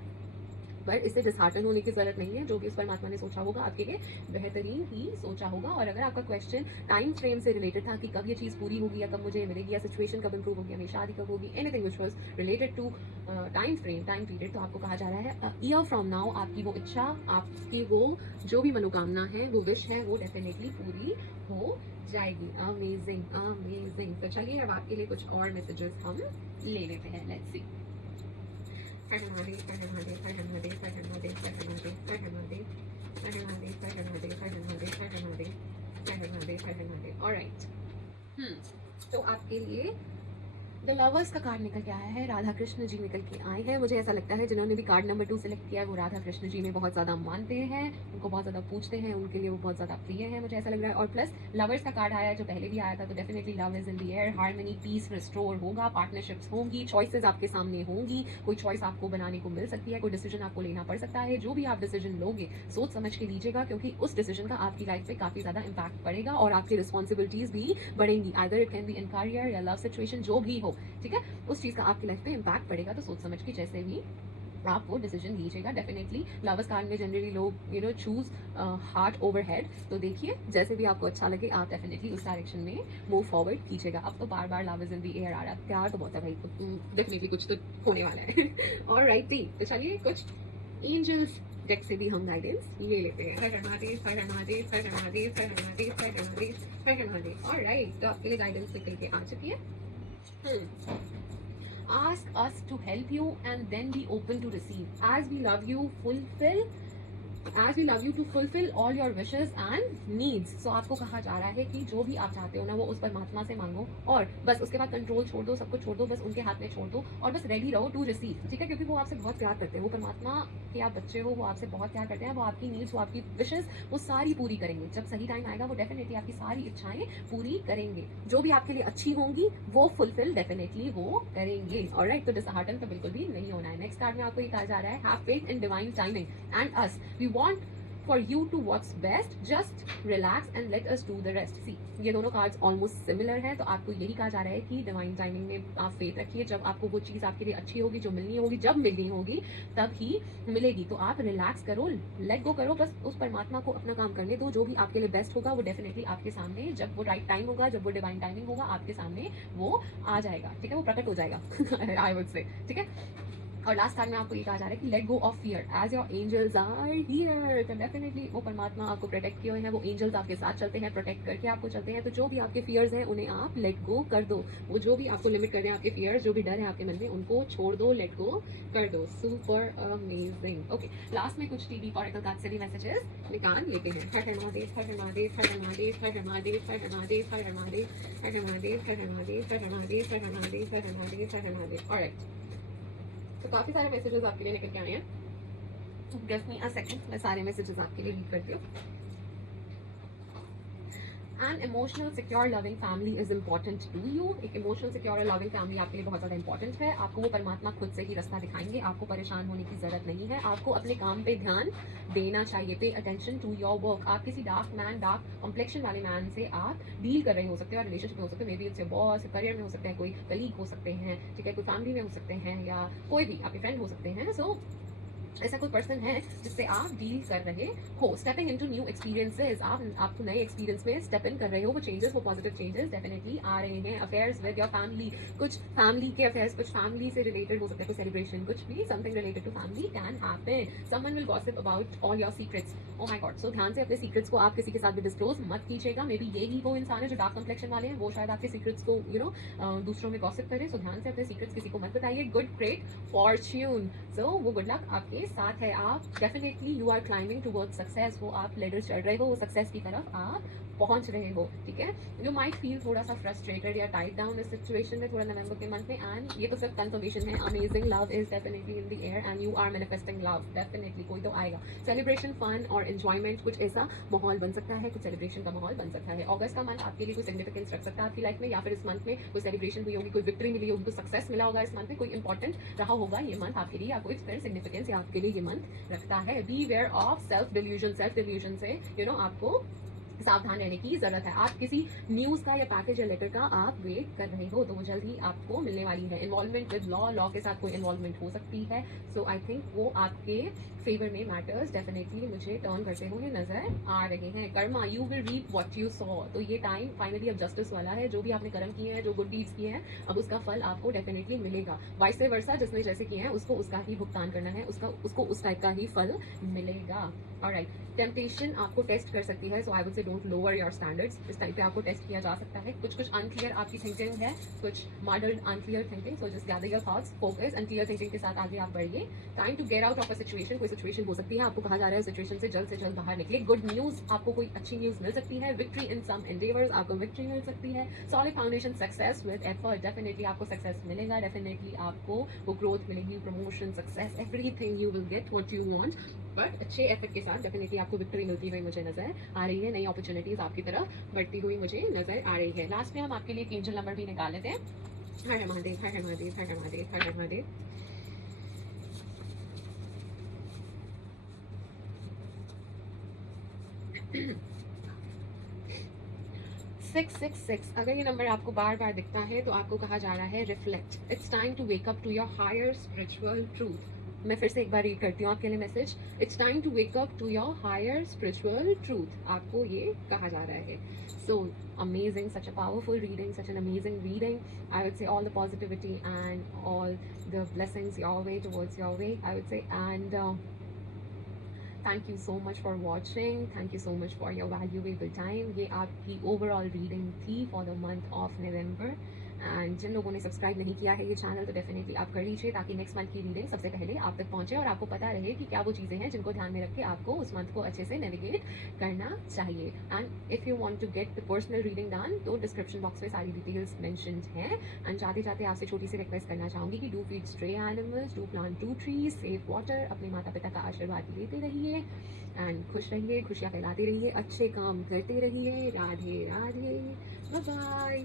पर इससे डिसहार्टन होने की जरूरत नहीं है। जो भी उस परमात्मा ने सोचा होगा आपके लिए बेहतरीन ही सोचा होगा। और अगर आपका क्वेश्चन टाइम फ्रेम से रिलेटेड था कि कब ये चीज़ पूरी होगी या कब मुझे मिलेगी या सिचुएशन कब इंप्रूव होगी या मेरी शादी कब होगी, anything which was related to time frame, time period, तो आपको कहा जा रहा है ईयर फ्रॉम नाउ आपकी वो इच्छा, आपकी वो जो भी मनोकामना है, वो विश है, वो डेफिनेटली पूरी हो जाएगी। Amazing amazing. तो चलिए अब आपके लिए कुछ और मैसेजेस हम ले लेते हैं। Let's see. Her her Mahadev, her her Mahadev, her her Mahadev, her her Mahadev, her her Mahadev, her her Mahadev, her her Mahadev, her her Mahadev, her her Mahadev, her her Mahadev, her her Mahadev, her her Mahadev. Alright, तो आपके लिए द लवर्स का कार्ड निकल के आया है, राधा कृष्ण जी निकल के आए हैं। मुझे ऐसा लगता है जिन्होंने भी कार्ड नंबर 2 सिलेक्ट किया है वो राधा कृष्ण जी में बहुत ज़्यादा मानते हैं, उनको बहुत ज़्यादा पूछते हैं, उनके लिए वो बहुत ज़्यादा प्रिय है, मुझे ऐसा लग रहा है। और प्लस लवर्स का कार्ड आया है जो पहले भी आया था, तो definitely love is in the air, harmony, peace restore होगा, पार्टनरशिप्स होंगी, चॉइसेस आपके सामने होंगी, कोई चॉइस आपको बनाने को मिल सकती है, कोई डिसीजन आपको लेना पड़ सकता है। जो भी आप डिसीजन लोगे सोच समझ के लीजिएगा, क्योंकि उस डिसीजन का आपकी लाइफ पे काफ़ी ज़्यादा इंपैक्ट पड़ेगा और आपकी रिस्पॉन्सिबिलिटीज़ भी बढ़ेंगी। Either it can be in career या लव सिचुएशन, जो भी हो, ठीक है, उस चीज़ का आपकी लाइफ पे इम्पैक्ट पड़ेगा। तो सोच समझ के जैसे भी आप वो डिसीजन लीजिएगा। डेफिनेटली लवर्स कार्ड में जनरली लोग चूज हार्ट ओवर हेड, तो देखिए जैसे भी आपको अच्छा लगे आप डेफिनेटली उस डायरेक्शन में मूव फॉरवर्ड कीजिएगा। अब तो बार बार love is in the air आ रहा है, प्यार तो बहुत है भाई, डेफिनेटली कुछ तो होने वाला है। ऑलराइट, तो चलिए कुछ एंजल्स डेक से भी हम गाइडेंस ले लेते हैं। हर हर महादेव, हर हर महादेव, हर हर महादेव, हर हर महादेव, हर हर महादेव, हर हर महादेव। ऑलराइट, तो आपके लिए गाइडेंस निकल के आ चुकी है। Ask us to help you and then be open to receive. As we love you, to fulfill all your wishes and needs. So आपको कहा जा रहा है कि जो भी आप चाहते हो ना वो उस परमात्मा से मांगो, और बस उसके बाद कंट्रोल छोड़ दो, सब कुछ छोड़ दो, बस उनके हाथ में छोड़ दो और बस रेडी रहो टू रिसीव, ठीक है? क्योंकि वो आपसे बहुत प्यार करते हैं, वो परमात्मा के आप बच्चे हो, वो आपसे बहुत प्यार करते हैं, वो आपकी नीड्स, वो आपकी विशेस, वो सारी पूरी करेंगे। जब सही टाइम आएगा वो डेफिनेटली आपकी सारी इच्छाएं पूरी करेंगे, जो भी आपके लिए अच्छी होंगी वो फुलफिल डेफिनेटली वो करेंगे। ऑलराइट, तो डिसहार्टन तो बिल्कुल भी नहीं होना है। नेक्स्ट कार्ड में आपको ये कहा जा रहा है, have faith in divine timing and us, we want for you to what's best, just relax and let us do the rest. See, ये दोनों कार्ड्स ऑलमोस्ट सिमिलर है, तो आपको यही कहा जा रहा है कि डिवाइन टाइमिंग में आप फेथ रखिए। जब आपको वो चीज़ आपके लिए अच्छी होगी, जो मिलनी होगी, जब मिलनी होगी तब ही मिलेगी। तो आप रिलैक्स करो, लेट गो करो, बस उस परमात्मा को अपना काम करने दो। जो भी आपके लिए बेस्ट होगा वो डेफिनेटली आपके सामने, जब वो राइट टाइम होगा, जब वो डिवाइन टाइमिंग होगा, आपके सामने वो आ जाएगा, ठीक है? वो प्रकट हो जाएगा आई वुड से, ठीक है? और लास्ट टाइम में आपको ये कहा जा रहा है कि let go of fear as your angels are here. तो डेफिनेटली वो परमात्मा आपको प्रोटेक्ट किए हुए हैं, वो एंजल्स आपके साथ चलते हैं, प्रोटेक्ट करके आपको चलते हैं। तो जो भी आपके फियर्स हैं उन्हें आप लेट गो कर दो, वो जो भी आपको लिमिट कर रहे हैं, आपके फियर्स, जो भी डर है आपके मन में, उनको छोड़ दो, लेट गो कर दो। Super amazing. ओके, लास्ट में कुछ टीवी ऑरेकल कार्ड से भी मैसेजेस निकाल लेते हैं। हर हर महादेव, हर हर महादेव, हर हर महादेव, हर हर महादेव, हर हर महादेव, हर हर महादेव, हर हर महादेव, हर हर महादेव, हर हर महादेव, हर हर महादेव, हर हर महादेव, हर हर महादेव। ऑलराइट, तो काफ़ी सारे मैसेजेस आपके लिए निकल के आए हैं। गिव मी अ सेकंड, मैं सारे मैसेजेस आपके लिए रीड करती हूँ। And emotional secure loving family is important to you. एक इमोशनल सिक्योर और लविंग फैमिली आपके लिए बहुत ज़्यादा इंपॉर्टेंट है। आपको वो परमात्मा खुद से ही रास्ता दिखाएंगे, आपको परेशान होने की जरूरत नहीं है। आपको अपने काम पे ध्यान देना चाहिए। Pay attention to your work. आप किसी डार्क कॉम्प्लेक्शन वाले मैन से आप डील कर रहे हो सकते हो, रिलेशनशिप में हो सकते हैं, may be it's your boss, career में हो सकते हैं, कोई कलीग हो सकते हैं, ठीक है, कोई फैमिली में हो सकते हैं, या कोई भी आपके फ्रेंड हो सकते हैं। सो ऐसा कोई पर्सन है जिससे आप डील कर रहे हो। स्टेपिंग इनटू न्यू एक्सपीरियंसेस, आपको नए एक्सपीरियंस में स्टेप इन कर रहे हो। वो चेंजेस, वो पॉजिटिव चेंजेस डेफिनेटली आ रहे हैं। अफेयर्स विद योर फैमिली, कुछ फैमिली के अफेयर्स, कुछ फैमिली से रिलेटेड हो सकते हैं, कोई सेलिब्रेशन, कुछ भी something related to family can happen. Someone will gossip about all your secrets. Oh my god. So ध्यान से अपने सीक्रेट्स को आप किसी के साथ भी डिस्क्लोज मत कीजिएगा। मे बी यही वो इंसान है जो डार्क कम्प्लेक्शन वाले हैं, वो शायद आपके सीक्रेट्स को दूसरों में गॉसिप करें। सो ध्यान से अपने सीक्रेट्स किसी को मत बताइए। गुड ग्रेट फॉर्च्यून, सो वो गुड लक आपके साथ है। आप definitely you are climbing towards success. वो आप लेडर चढ़ रहे हो, वो सक्सेस की तरफ आप पहुंच रहे हो, ठीक है। यू माइट फील थोड़ा सा फ्रस्ट्रेटेड या टाइट डाउन इस सिचुएशन में थोड़ा नवंबर के मंथ में, एंड ये तो सिर्फ कंफर्मेशन है। Amazing love is definitely in the air and you are manifesting love. Definitely कोई तो आएगा। सेलिब्रेशन, फन और एंजॉयमेंट, कुछ ऐसा माहौल बन सकता है, कुछ सेलिब्रेशन का माहौल बन सकता है। अगस्त का मंथ आपके लिए कोई सिग्निफिकेंस रख सकता है आपकी लाइफ में, या फिर इस मंथ में कोई सेलिब्रेशन हुई होगी, कोई विक्ट्री मिली होगी, कोई सक्सेस मिला होगा इस मंथ में, कोई इंपॉर्टेंट रहा होगा ये मंथ आपके लिए, या कोई फिर सिग्निफिकेंस या आपके लिए ये मंथ रखता है। Beware of self delusion से आपको सावधान रहने की जरूरत है। आप किसी न्यूज का या पैकेज या लेटर का आप वेट कर रहे हो, तो वो जल्द ही आपको मिलने वाली है। इन्वॉल्वमेंट विद लॉ के साथ कोई इन्वॉल्वमेंट हो सकती है। सो आई थिंक वो आपके फेवर में मैटर्स डेफिनेटली मुझे टर्न करते हुए नजर आ रहे हैं। Karma, you will reap what you sow. तो ये टाइम फाइनली अब जस्टिस वाला है। जो भी आपने कर्म किए हैं, जो गुड डीड्स किए हैं, अब उसका फल आपको डेफिनेटली मिलेगा। वाइस वर्सा, जिसने जैसे किए हैं उसको उसका ही भुगतान करना है, उसको उस टाइप का ही फल मिलेगा। ऑलराइट, टेम्पटेशन आपको टेस्ट कर सकती है। So I would say don't lower your standards. इस टाइप पे आपको टेस्ट किया जा सकता है। कुछ अनक्लियर आपकी थिंकिंग है, कुछ modern unclear thinking. So just gather your thoughts, focus and clear thinking के साथ आगे आप बढ़िए। Time to get out of a situation. कोई सिचुएशन हो सकती है, आपको कहा जा रहा है सिचुएशन से जल्द बाहर निकले। गुड न्यूज, आपको कोई अच्छी न्यूज मिल सकती है। विक्ट्री इन सम एंडेवर्स, आपको विक्ट्री मिल सकती है। Solid foundation, success with effort, definitely आपको सक्सेस मिलेगा। डेफिनेटली आपको वो ग्रोथ मिलेगी, promotion, success, everything you will get what you want. But अच्छे एफर्ट के साथ डेफिनेटली आपको विक्ट्री मिलती हुई मुझे नजर आ रही है। नई अपॉर्चुनिटीज आपकी तरफ बढ़ती हुई मुझे नजर आ रही है। लास्ट में हम आपके लिए एक एंजल नंबर भी निकाल लेते हैं। हर हर महादेव, हर हर महादेव, हर हर महादेव, हर हर महादेव। 666, अगर ये नंबर आपको बार बार दिखता है तो आपको कहा जा रहा है reflect. It's time to wake up to your higher spiritual truth. मैं फिर से एक बार रीड करती हूँ आपके लिए message. It's time to wake up to your higher spiritual truth, आपको ये कहा जा रहा है। So amazing, such a powerful reading, such an amazing reading. I would say all the positivity and all the blessings your way, towards your way, I would say. And thank you so much for watching. Thank you so much for your valuable time. ये आपकी overall reading थी for the month of November. And जिन लोगों ने subscribe नहीं किया है ये चैनल, तो डेफिनेटली आप कर लीजिए, ताकि नेक्स्ट मंथ की रीडिंग सबसे पहले आप तक पहुंचे और आपको पता रहे कि क्या वो चीज़ें हैं जिनको ध्यान में रख के आपको उस मंथ को अच्छे से नेविगेट करना चाहिए। And if you want to get the personal reading done, तो डिस्क्रिप्शन बॉक्स में सारी डिटेल्स मेंशन्ड हैं। एंड जाते जाते आपसे छोटी सी रिक्वेस्ट करना चाहूँगी कि do feed stray animals, do plant 2 trees, save water, अपने माता पिता का आशीर्वाद लेते रहिए एंड खुश रहिए, खुशियाँ फैलाते रहिए, अच्छे काम करते रहिए। Radhe Radhe, bye bye.